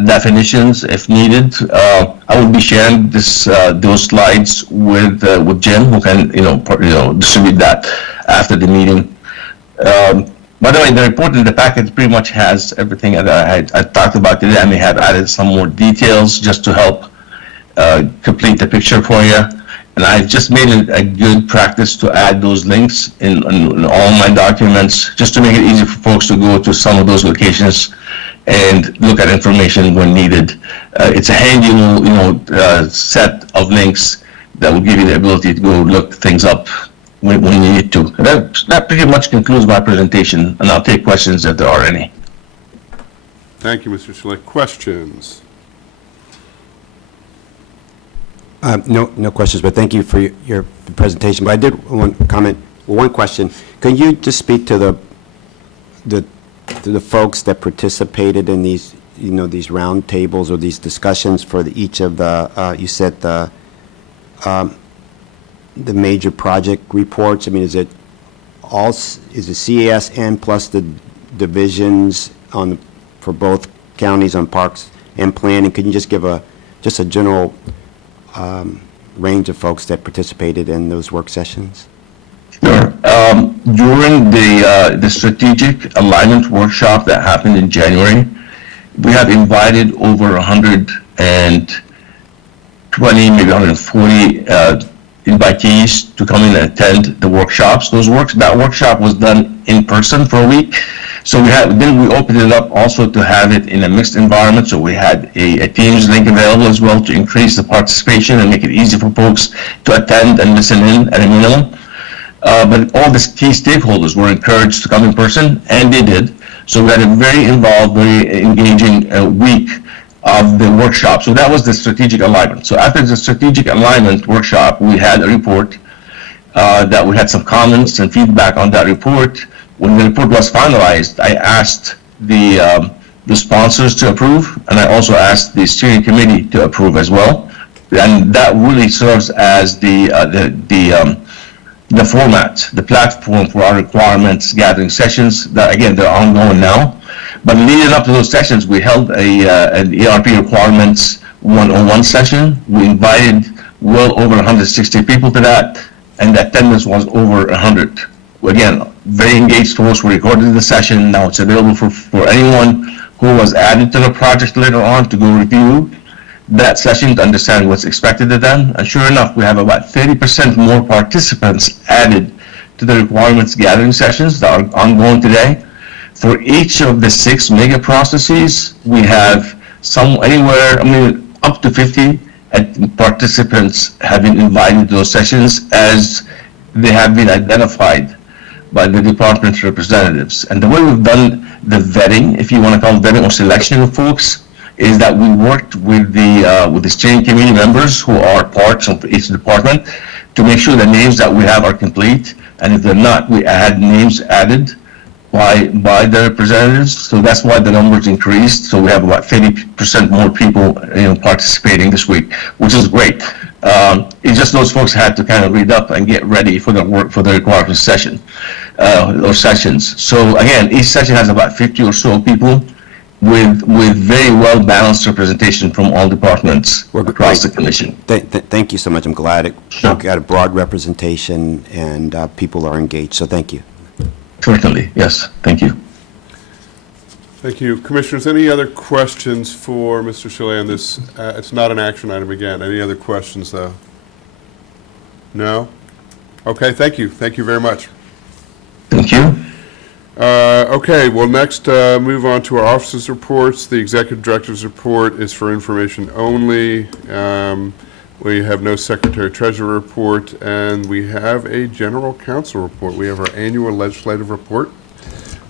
definitions if needed. I will be sharing those slides with Jim, who can distribute that after the meeting. By the way, the report in the packet pretty much has everything that I talked about today. I may have added some more details just to help complete the picture for you. And I've just made it a good practice to add those links in all my documents, just to make it easy for folks to go to some of those locations and look at information when needed. It's a handy little, set of links that will give you the ability to go look things up when you need to. That pretty much concludes my presentation, and I'll take questions if there are any. Thank you, Mr. Chalet. Questions? No questions, but thank you for your presentation. But I did want to comment, one question. Can you just speak to the folks that participated in these, these round tables or these discussions for each of the, you said the major project reports? I mean, is it CASN plus the divisions for both counties on parks and planning? Can you just give a general range of folks that participated in those work sessions? Sure. During the strategic alignment workshop that happened in January, we have invited over 120, maybe 140 invitees to come in and attend the workshops. That workshop was done in person for a week. So then we opened it up also to have it in a mixed environment. So we had a Teams link available as well to increase the participation and make it easy for folks to attend and listen in at a minimum. But all the key stakeholders were encouraged to come in person, and they did. So we had a very involved, very engaging week of the workshop. So that was the strategic alignment. So after the strategic alignment workshop, we had a report that we had some comments and feedback on that report. When the report was finalized, I asked the sponsors to approve, and I also asked the steering committee to approve as well. And that really serves as the format, the platform for our requirements gathering sessions. That again, they're ongoing now. But leading up to those sessions, we held an ERP requirements 101 session. We invited well over 160 people to that, and the attendance was over 100. Again, very engaged folks. We recorded the session. Now it's available for anyone who was added to the project later on to go review that session to understand what's expected of them. And sure enough, we have about 30% more participants added to the requirements gathering sessions that are ongoing today. For each of the 6 mega processes, we have up to 50 participants have been invited to those sessions as they have been identified by the department representatives. And the way we've done the vetting, if you want to call it vetting or selection of folks, is that we worked with the steering committee members who are parts of each department to make sure the names that we have are complete. And if they're not, we had names added by the representatives. So that's why the numbers increased. So we have about 30% more people participating this week, which is great. It's just those folks had to kind of read up and get ready for the work for the requirement session or sessions. So again, each session has about 50 or so people with very well balanced representation from all departments across the commission. Thank you so much. I'm glad we got a broad representation and people are engaged. So thank you. Certainly, yes. Thank you. Thank you. Commissioners, any other questions for Mr. Chalet on this? It's not an action item again. Any other questions, though? No? Okay, thank you. Thank you very much. Thank you. Okay, well, next, move on to our officers' reports. The executive director's report is for information only. We have no Secretary Treasurer report, and we have a General Counsel report. We have our annual legislative report,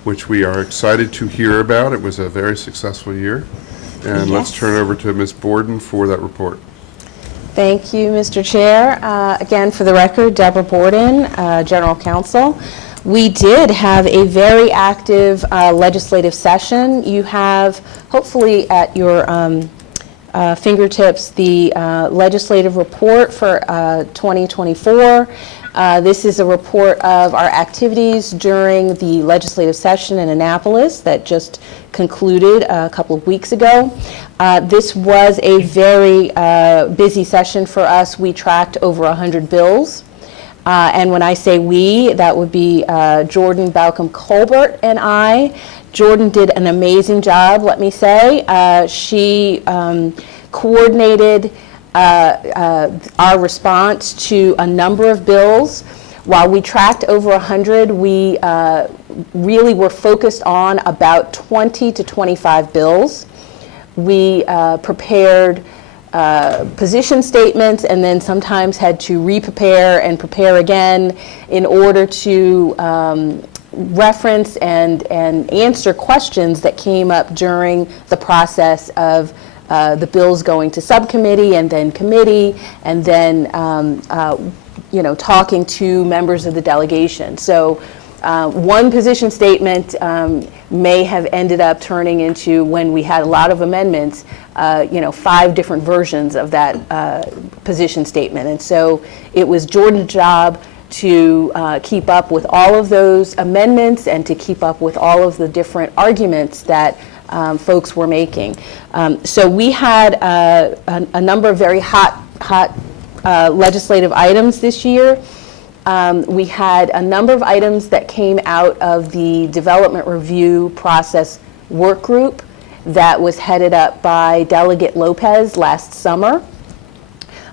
which we are excited to hear about. It was a very successful year. And let's turn over to Ms. Borden for that report. Thank you, Mr. Chair. Again, for the record, Deborah Borden, General Counsel. We did have a very active legislative session. You have, hopefully at your fingertips, the legislative report for 2024. This is a report of our activities during the legislative session in Annapolis that just concluded a couple of weeks ago. This was a very busy session for us. We tracked over 100 bills. And when I say we, that would be Jordan Balcom Colbert and I. Jordan did an amazing job, let me say. She coordinated our response to a number of bills. While we tracked over 100, we really were focused on about 20 to 25 bills. We prepared position statements and then sometimes had to re-prepare and prepare again in order to reference and answer questions that came up during the process of the bills going to subcommittee and then committee and then talking to members of the delegation. So one position statement may have ended up turning into, when we had a lot of amendments, 5 different versions of that position statement. And so it was Jordan's job to keep up with all of those amendments and to keep up with all of the different arguments that folks were making. So we had a number of very hot legislative items this year. We had a number of items that came out of the development review process work group that was headed up by Delegate Lopez last summer.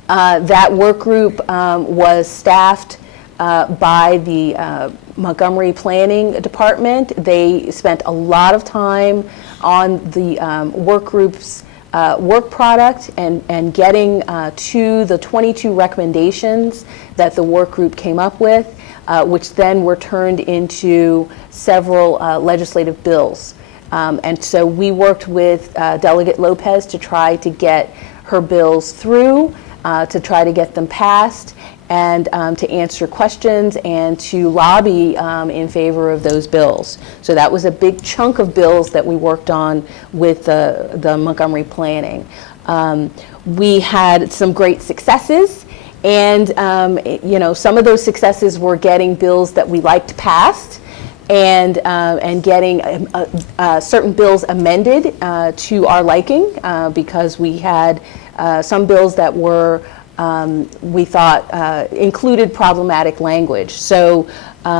That work group was staffed by the Montgomery Planning Department. They spent a lot of time on the work group's work product and getting to the 22 recommendations that the work group came up with, which then were turned into several legislative bills. And so we worked with Delegate Lopez to try to get her bills through, to try to get them passed, and to answer questions and to lobby in favor of those bills. So that was a big chunk of bills that we worked on with the Montgomery Planning. We had some great successes, and some of those successes were getting bills that we liked passed, and getting certain bills amended to our liking, because we had some bills that were we thought included problematic language. So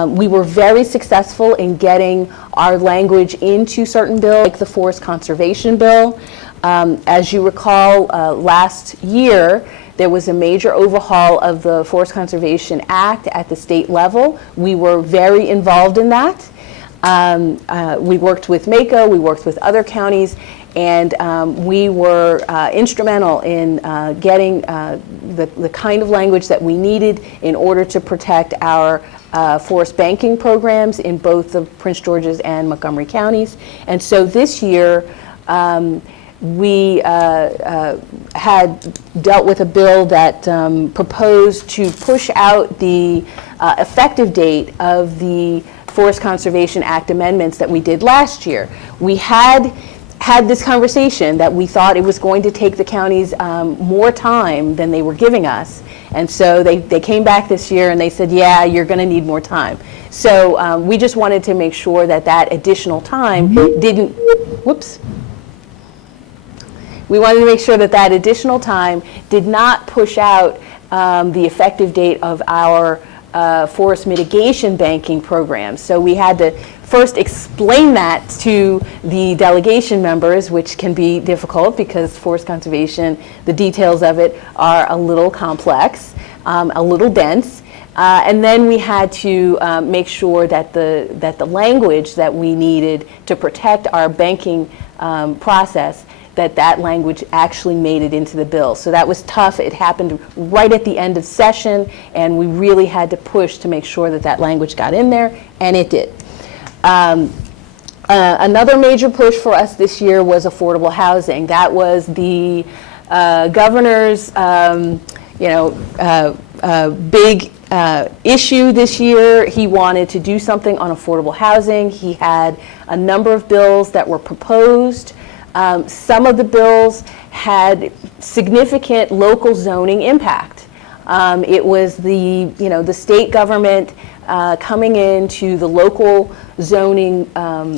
we were very successful in getting our language into certain bills, like the Forest Conservation Bill. As you recall, last year, there was a major overhaul of the Forest Conservation Act at the state level. We were very involved in that. We worked with MACO, we worked with other counties, and we were instrumental in getting the kind of language that we needed in order to protect our forest banking programs in both the Prince George's and Montgomery counties. And so this year, we had dealt with a bill that proposed to push out the effective date of the Forest Conservation Act amendments that we did last year. We had this conversation that we thought it was going to take the counties more time than they were giving us. And so they came back this year and they said, yeah, you're going to need more time. So we just wanted to make sure that that additional time didn't, we wanted to make sure that that additional time did not push out the effective date of our forest mitigation banking programs. So we had to first explain that to the delegation members, which can be difficult because forest conservation, the details of it are a little complex, a little dense. And then we had to make sure that the language that we needed to protect our banking process that language actually made it into the bill. So that was tough. It happened right at the end of session, and we really had to push to make sure that that language got in there, and it did. Another major push for us this year was affordable housing. That was the governor's, big issue this year. He wanted to do something on affordable housing. He had a number of bills that were proposed. Some of the bills had significant local zoning impact. It was the state government coming into the local zoning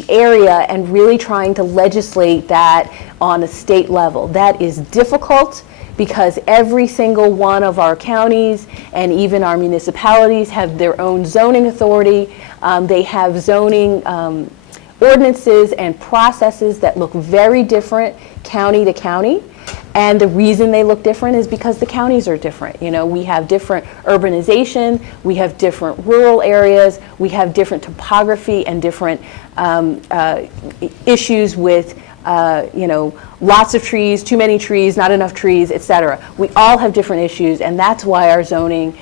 area and really trying to legislate that on a state level. That is difficult because every single one of our counties and even our municipalities have their own zoning authority. They have zoning ordinances and processes that look very different county to county. And the reason they look different is because the counties are different. We have different urbanization, we have different rural areas, we have different topography and different issues with, lots of trees, too many trees, not enough trees, et cetera. We all have different issues, and that's why our zoning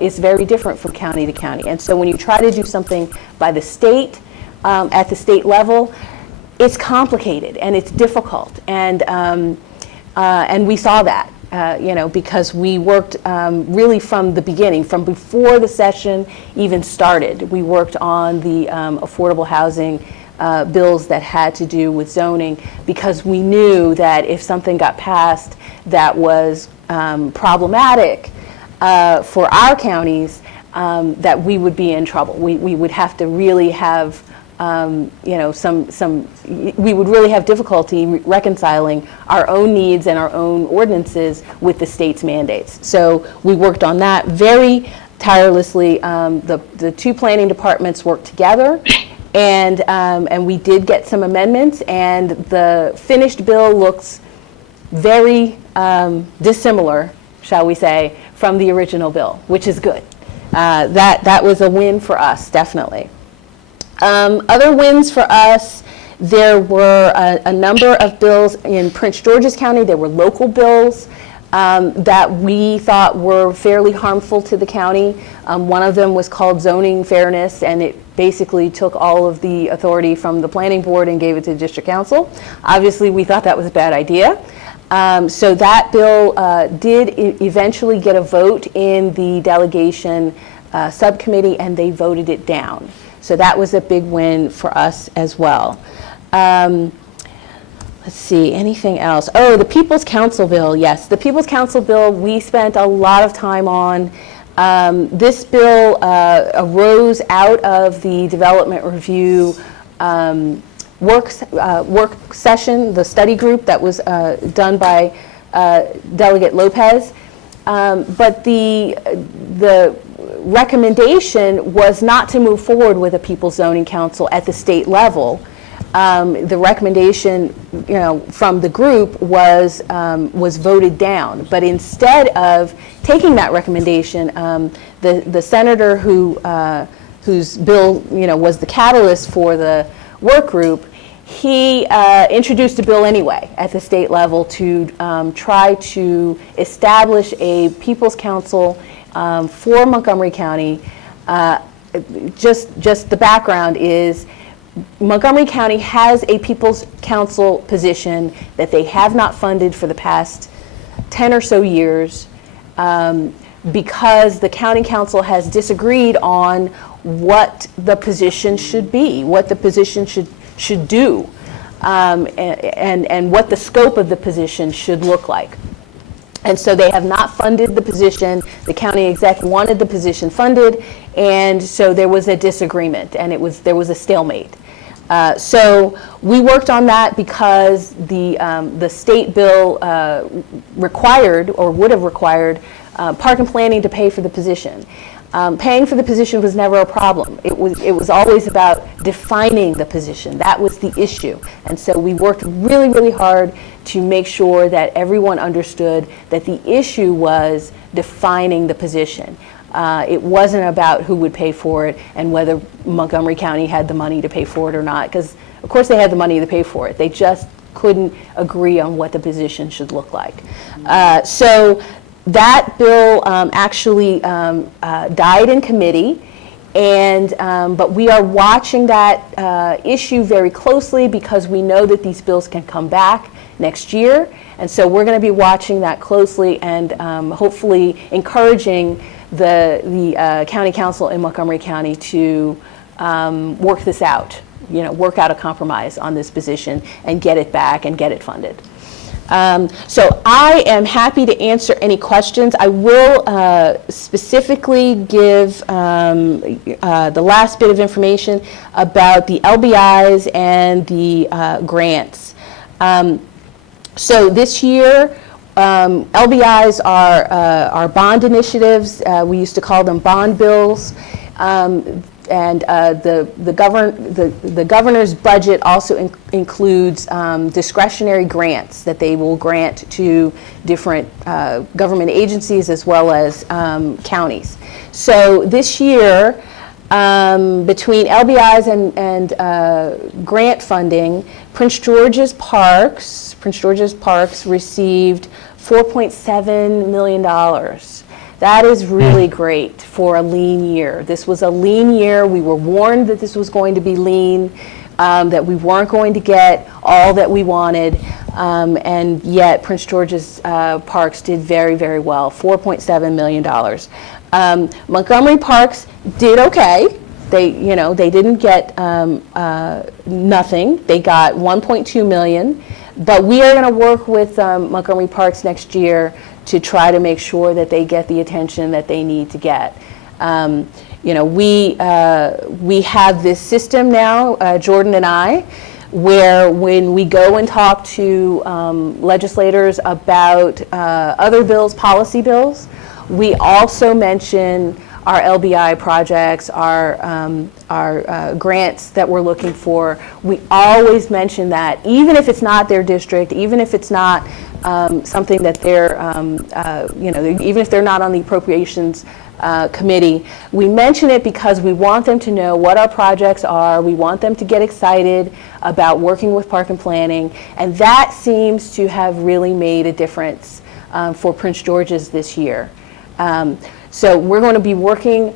is very different from county to county. And so when you try to do something by the state, at the state level, it's complicated and it's difficult. And we saw that, because we worked really from the beginning, from before the session even started. We worked on the affordable housing bills that had to do with zoning, because we knew that if something got passed that was problematic for our counties, that we would be in trouble. We would have to really have we would really have difficulty reconciling our own needs and our own ordinances with the state's mandates. So we worked on that very tirelessly. The two planning departments worked together, and we did get some amendments, and the finished bill looks very dissimilar, shall we say, from the original bill, which is good. That was a win for us, definitely. Other wins for us, there were a number of bills in Prince George's County. There were local bills that we thought were fairly harmful to the county. One of them was called zoning fairness, and it basically took all of the authority from the planning board and gave it to the district council. Obviously, we thought that was a bad idea. So that bill did eventually get a vote in the delegation subcommittee, and they voted it down. So that was a big win for us as well. Let's see, anything else? Oh, the People's Council bill. Yes, the People's Council bill we spent a lot of time on. This bill arose out of the development review work session, the study group that was done by Delegate Lopez. But the recommendation was not to move forward with a People's Zoning Council at the state level. The recommendation, from the group was voted down. But instead of taking that recommendation, the senator whose bill, was the catalyst for the work group, he introduced a bill anyway at the state level to try to establish a People's Council for Montgomery County. Just the background is Montgomery County has a People's Council position that they have not funded for the past 10 or so years because the county council has disagreed on what the position should be, what the position should do, and what the scope of the position should look like. And so they have not funded the position. The county exec wanted the position funded, and so there was a disagreement, and there was a stalemate. So we worked on that because the state bill required, or would have required, Park and Planning to pay for the position. Paying for the position was never a problem. It was always about defining the position. That was the issue. And so we worked really, really hard to make sure that everyone understood that the issue was defining the position. It wasn't about who would pay for it and whether Montgomery County had the money to pay for it or not, because of course they had the money to pay for it. They just couldn't agree on what the position should look like. So that bill actually died in committee. And, but we are watching that issue very closely because we know that these bills can come back next year. And so we're going to be watching that closely and hopefully encouraging the county council in Montgomery County to work this out, work out a compromise on this position and get it back and get it funded. So I am happy to answer any questions. I will specifically give the last bit of information about the LBIs and the grants. So this year, LBIs are bond initiatives. We used to call them bond bills. And the governor's budget also includes discretionary grants that they will grant to different government agencies as well as counties. So this year, between LBIs and grant funding, Prince George's Parks received $4.7 million. That is really great for a lean year. This was a lean year. We were warned that this was going to be lean, that we weren't going to get all that we wanted, and yet Prince George's Parks did very, very well, $4.7 million. Montgomery Parks did okay. They didn't get nothing. They got $1.2 million, but we are going to work with Montgomery Parks next year to try to make sure that they get the attention that they need to get. We have this system now, Jordan and I, where when we go and talk to legislators about other bills, policy bills, we also mention our LBI projects, our grants that we're looking for. We always mention that, even if it's not their district, even if it's not something that they're, even if they're not on the appropriations committee, we mention it because we want them to know what our projects are. We want them to get excited about working with Park and Planning, and that seems to have really made a difference for Prince George's this year. So we're going to be working,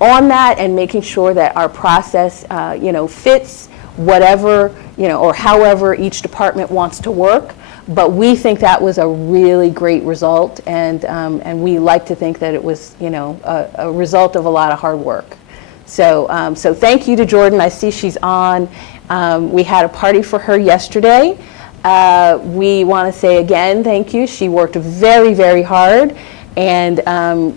on that and making sure that our process, fits whatever, or however each department wants to work. But we think that was a really great result, and we like to think that it was, a result of a lot of hard work. So, so thank you to Jordan. I see she's on. We had a party for her yesterday. We want to say again, thank you. She worked very, very hard. And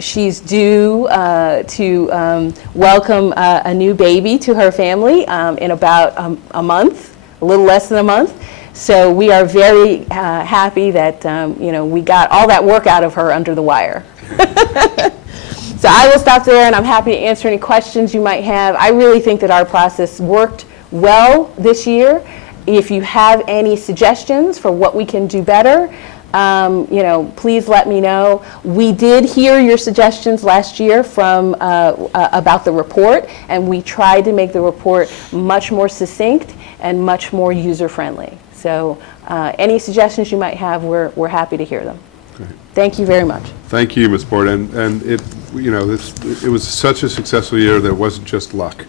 she's due to welcome a new baby to her family in about a month, a little less than a month. So we are very happy that we got all that work out of her under the wire. So I will stop there, and I'm happy to answer any questions you might have. I really think that our process worked well this year. If you have any suggestions for what we can do better, please let me know. We did hear your suggestions last year from about the report, and we tried to make the report much more succinct and much more user-friendly. So any suggestions you might have, we're happy to hear them. Great. Thank you very much. Thank you, Ms. Board. And it was such a successful year that it wasn't just luck.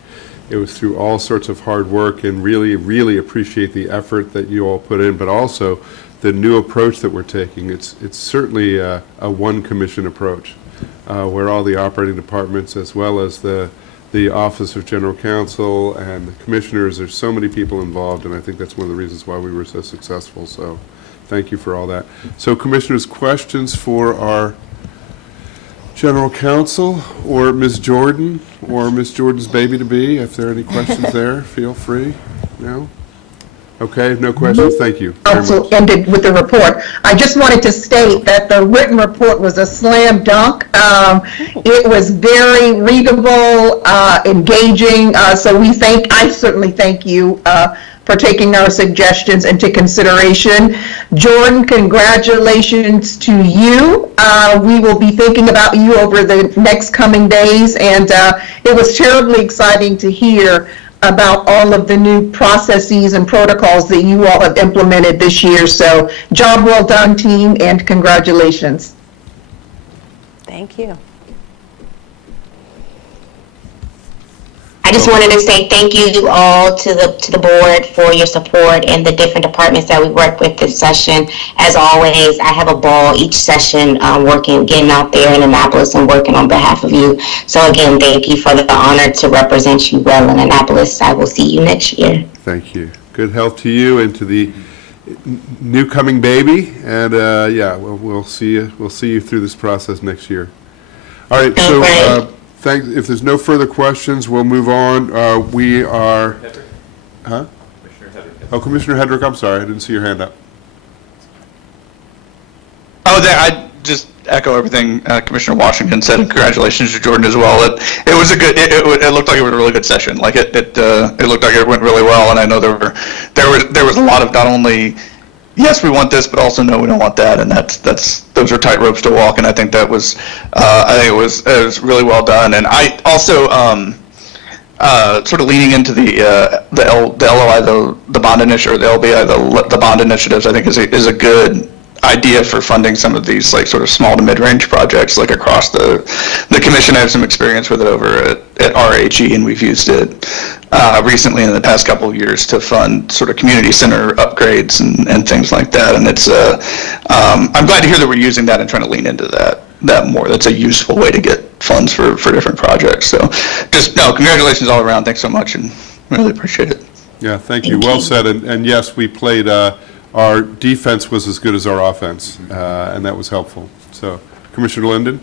It was through all sorts of hard work, and really, really appreciate the effort that you all put in, but also the new approach that we're taking. It's certainly a one commission approach, where all the operating departments, as well as the Office of General Counsel and the commissioners, there's so many people involved, and I think that's one of the reasons why we were so successful. So thank you for all that. So commissioners, questions for our General Counsel or Ms. Jordan or Ms. Jordan's baby-to-be? If there are any questions there, feel free. No? Okay, no questions. Thank you very much. Also ended with the report. I just wanted to state that the written report was a slam dunk. It was very readable, engaging. So I certainly thank you for taking our suggestions into consideration. Jordan, congratulations to you. We will be thinking about you over the next coming days, and it was terribly exciting to hear about all of the new processes and protocols that you all have implemented this year. So job well done, team, and congratulations. Thank you. I just wanted to say thank you all to the board for your support and the different departments that we work with this session. As always, I have a ball each session getting out there in Annapolis and working on behalf of you. So again, thank you for the honor to represent you well in Annapolis. I will see you next year. Thank you. Good health to you and to the new coming baby. And yeah, we'll see you. We'll see you through this process next year. All right. So. If there's no further questions, we'll move on. We are... Huh? Commissioner Hedrick. Oh, Commissioner Hedrick, I'm sorry. I didn't see your hand up. Oh, I just echo everything Commissioner Washington said, and congratulations to Jordan as well. It was a good. It looked like it was a really good session. Like it looked like it went really well, and I know there was a lot of not only yes, we want this, but also no, we don't want that, and those are tight ropes to walk. And I think that was, it was really well done. And I also sort of leaning into the LOI, the bond initiative, or the LBI, the bond initiatives. I think is a good idea for funding some of these like sort of small to mid-range projects like across the commission. I have some experience with it over at RHE, and we've used it recently in the past couple of years to fund sort of community center upgrades and things like that. And it's I'm glad to hear that we're using that and trying to lean into that more. That's a useful way to get funds for different projects. So congratulations all around. Thanks so much, and really appreciate it. Yeah, thank you. Well said. And yes, we played our defense was as good as our offense, and that was helpful. So, Commissioner Linden?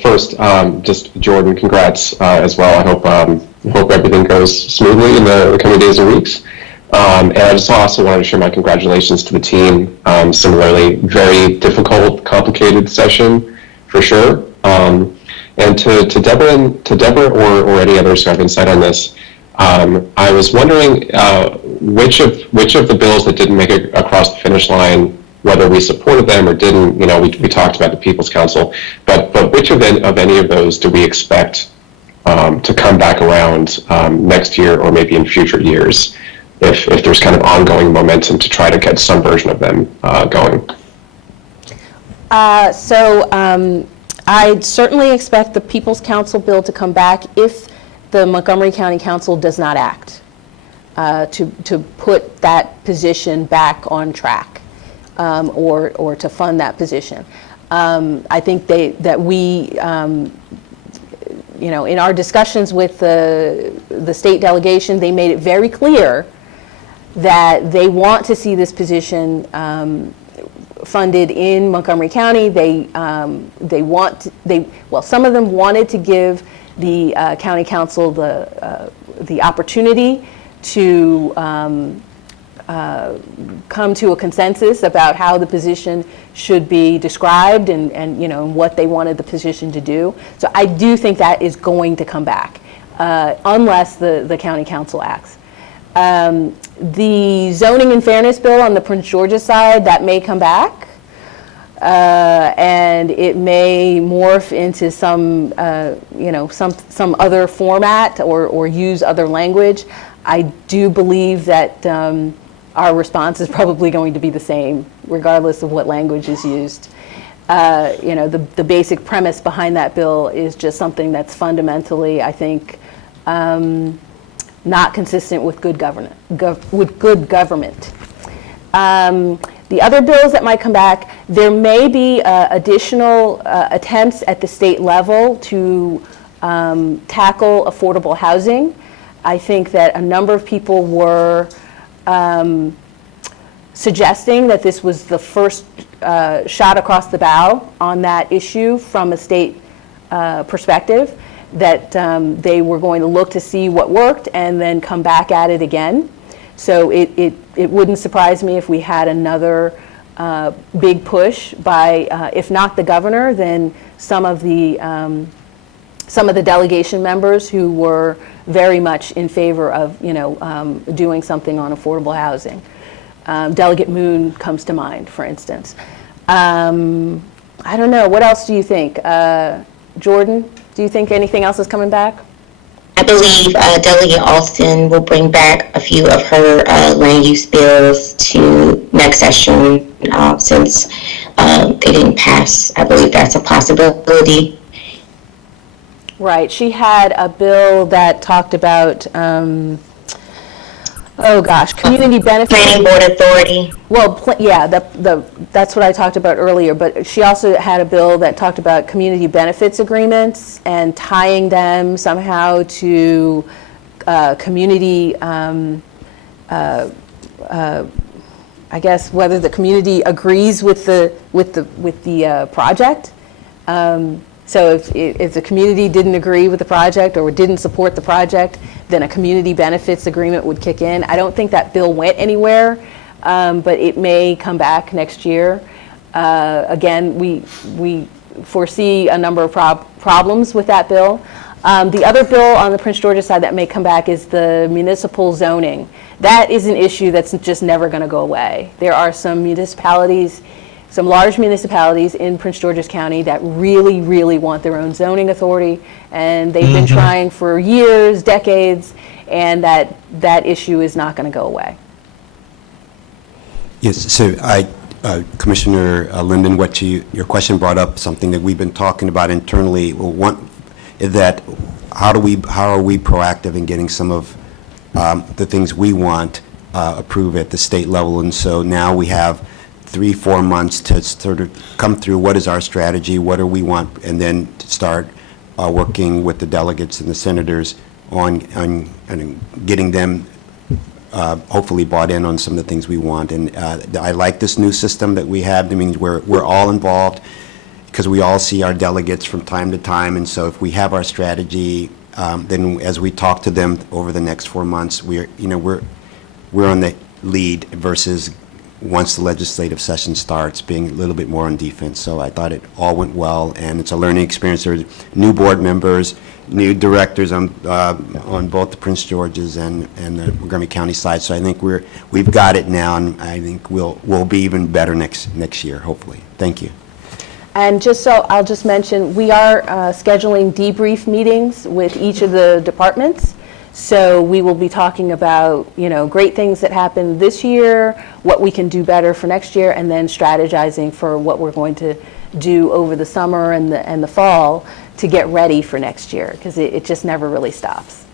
First, just Jordan, congrats as well. I hope everything goes smoothly in the coming days and weeks. And I just also wanted to share my congratulations to the team. Similarly, very difficult, complicated session for sure. And to Deborah or any others who have insight on this, I was wondering which of the bills that didn't make it across the finish line, whether we supported them or didn't. We talked about the People's Council, but which of any of those do we expect to come back around next year or maybe in future years, if there's kind of ongoing momentum to try to get some version of them going? I certainly expect the People's Council bill to come back if the Montgomery County Council does not act to put that position back on track, or to fund that position. I think that we, in our discussions with the state delegation, they made it very clear that they want to see this position funded in Montgomery County. Some of them wanted to give the county council the opportunity to come to a consensus about how the position should be described and what they wanted the position to do. So I do think that is going to come back unless the county council acts. The zoning and fairness bill on the Prince George's side, that may come back. And it may morph into some other format or use other language. I do believe that our response is probably going to be the same, regardless of what language is used. The basic premise behind that bill is just something that's fundamentally, I think, not consistent with good government. The other bills that might come back, there may be additional attempts at the state level to tackle affordable housing. I think that a number of people were suggesting that this was the first shot across the bow on that issue from a state perspective, that they were going to look to see what worked and then come back at it again. So it wouldn't surprise me if we had another big push by, if not the governor, then some of the delegation members who were very much in favor of doing something on affordable housing. Delegate Moon comes to mind, for instance. I don't know. What else do you think? Jordan, do you think anything else is coming back? I believe Delegate Alston will bring back a few of her land use bills to next session since they didn't pass. I believe that's a possibility. Right, she had a bill that talked about, community benefits. Planning Board Authority. Well, that's what I talked about earlier, but she also had a bill that talked about community benefits agreements and tying them somehow to community, I guess, whether the community agrees with the project. So if the community didn't agree with the project or didn't support the project, then a community benefits agreement would kick in. I don't think that bill went anywhere, but it may come back next year. Again, we foresee a number of problems with that bill. The other bill on the Prince George's side that may come back is the municipal zoning. That is an issue that's just never going to go away. There are some municipalities, some large municipalities in Prince George's County that really, really want their own zoning authority, and they've been trying for years, decades, and that issue is not going to go away. Yes, so Commissioner Linden, your question brought up something that we've been talking about internally. Well, one is that how are we proactive in getting some of the things we want approved at the state level? And so now we have 3-4 months to sort of come through what is our strategy, what do we want, and then to start working with the delegates and the senators on getting them hopefully bought in on some of the things we want. And I like this new system that we have. I mean, we're all involved because we all see our delegates from time to time. And so if we have our strategy, then as we talk to them over the next 4 months, we're on the lead versus once the legislative session starts, being a little bit more on defense. So I thought it all went well, and it's a learning experience. There's new board members, new directors on both the Prince George's and the Montgomery County side. So I think we've got it now, and I think we'll be even better next year, hopefully. Thank you. And I'll just mention, we are scheduling debrief meetings with each of the departments. So we will be talking about, great things that happened this year, what we can do better for next year, and then strategizing for what we're going to do over the summer and the fall to get ready for next year, because it just never really stops.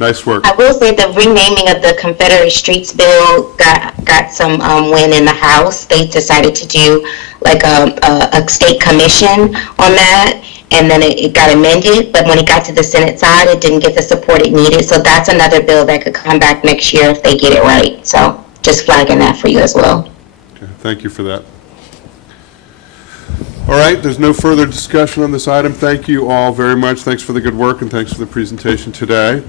Nice work. I will say the renaming of the Confederate Streets bill got some win in the House. They decided to do like a state commission on that, and then it got amended, but when it got to the Senate side, it didn't get the support it needed. So that's another bill that could come back next year if they get it right. So just flagging that for you as well. Okay, thank you for that. All right, there's no further discussion on this item. Thank you all very much. Thanks for the good work, and thanks for the presentation today.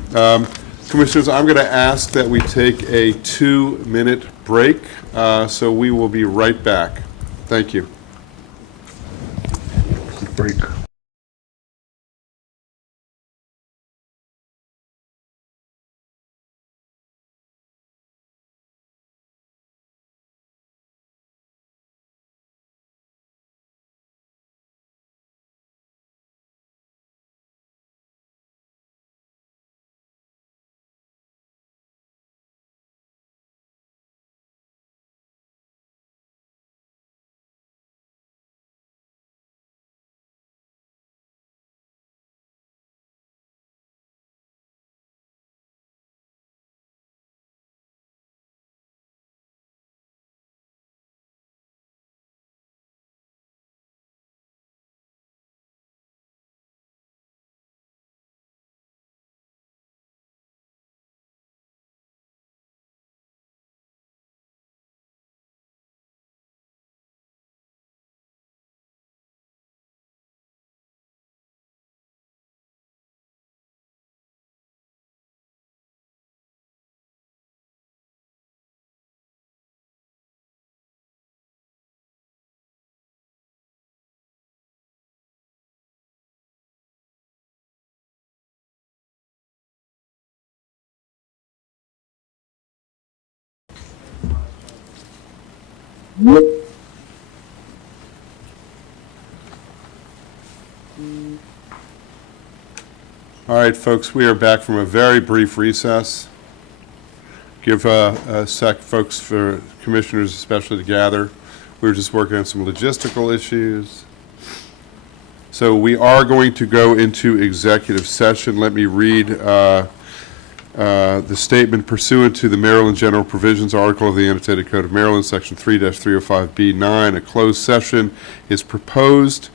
Commissioners, I'm going to ask that we take a 2-minute break, so we will be right back. Thank you. Break. All right, folks, we are back from a very brief recess. Give a sec, folks, for commissioners especially to gather. We were just working on some logistical issues. So we are going to go into executive session. Let me read the statement pursuant to the Maryland General Provisions Article of the Annotated Code of Maryland, Section 3-305B9. A closed session is proposed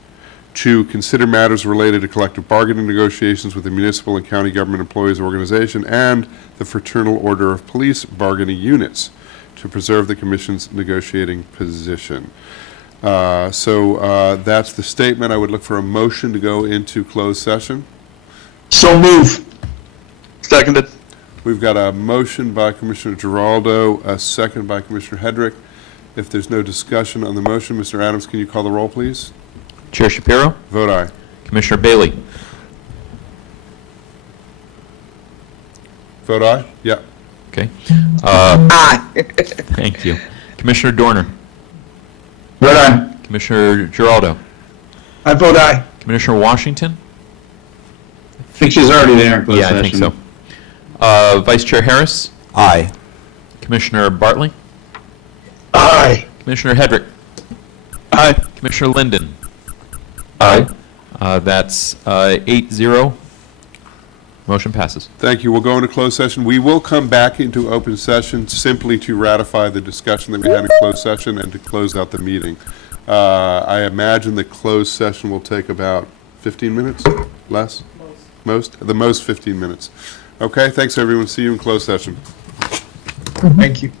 to consider matters related to collective bargaining negotiations with the municipal and county government employees organization and the Fraternal Order of Police bargaining units to preserve the commission's negotiating position. So that's the statement. I would look for a motion to go into closed session. So move. Seconded. We've got a motion by Commissioner Giraldo, a second by Commissioner Hedrick. If there's no discussion on the motion, Mr. Adams, can you call the roll, please? Chair Shapiro? Vote aye. Commissioner Bailey? Vote aye? Yeah. Okay. Aye. Thank you. Commissioner Dorner? Vote aye. Commissioner Giraldo? I vote aye. Commissioner Washington? I think she's already there in closed Yeah, I think session. so. Vice Chair Harris? Aye. Commissioner Bartley? Aye. Commissioner Hedrick? Aye. Commissioner Linden? Aye. That's 8-0. Motion passes. Thank you. We'll go into closed session. We will come back into open session simply to ratify the discussion that we had in closed session and to close out the meeting. I imagine the closed session will take about 15 minutes? Less? Most? The most 15 minutes. Okay, thanks, everyone. See you in closed session. Thank you.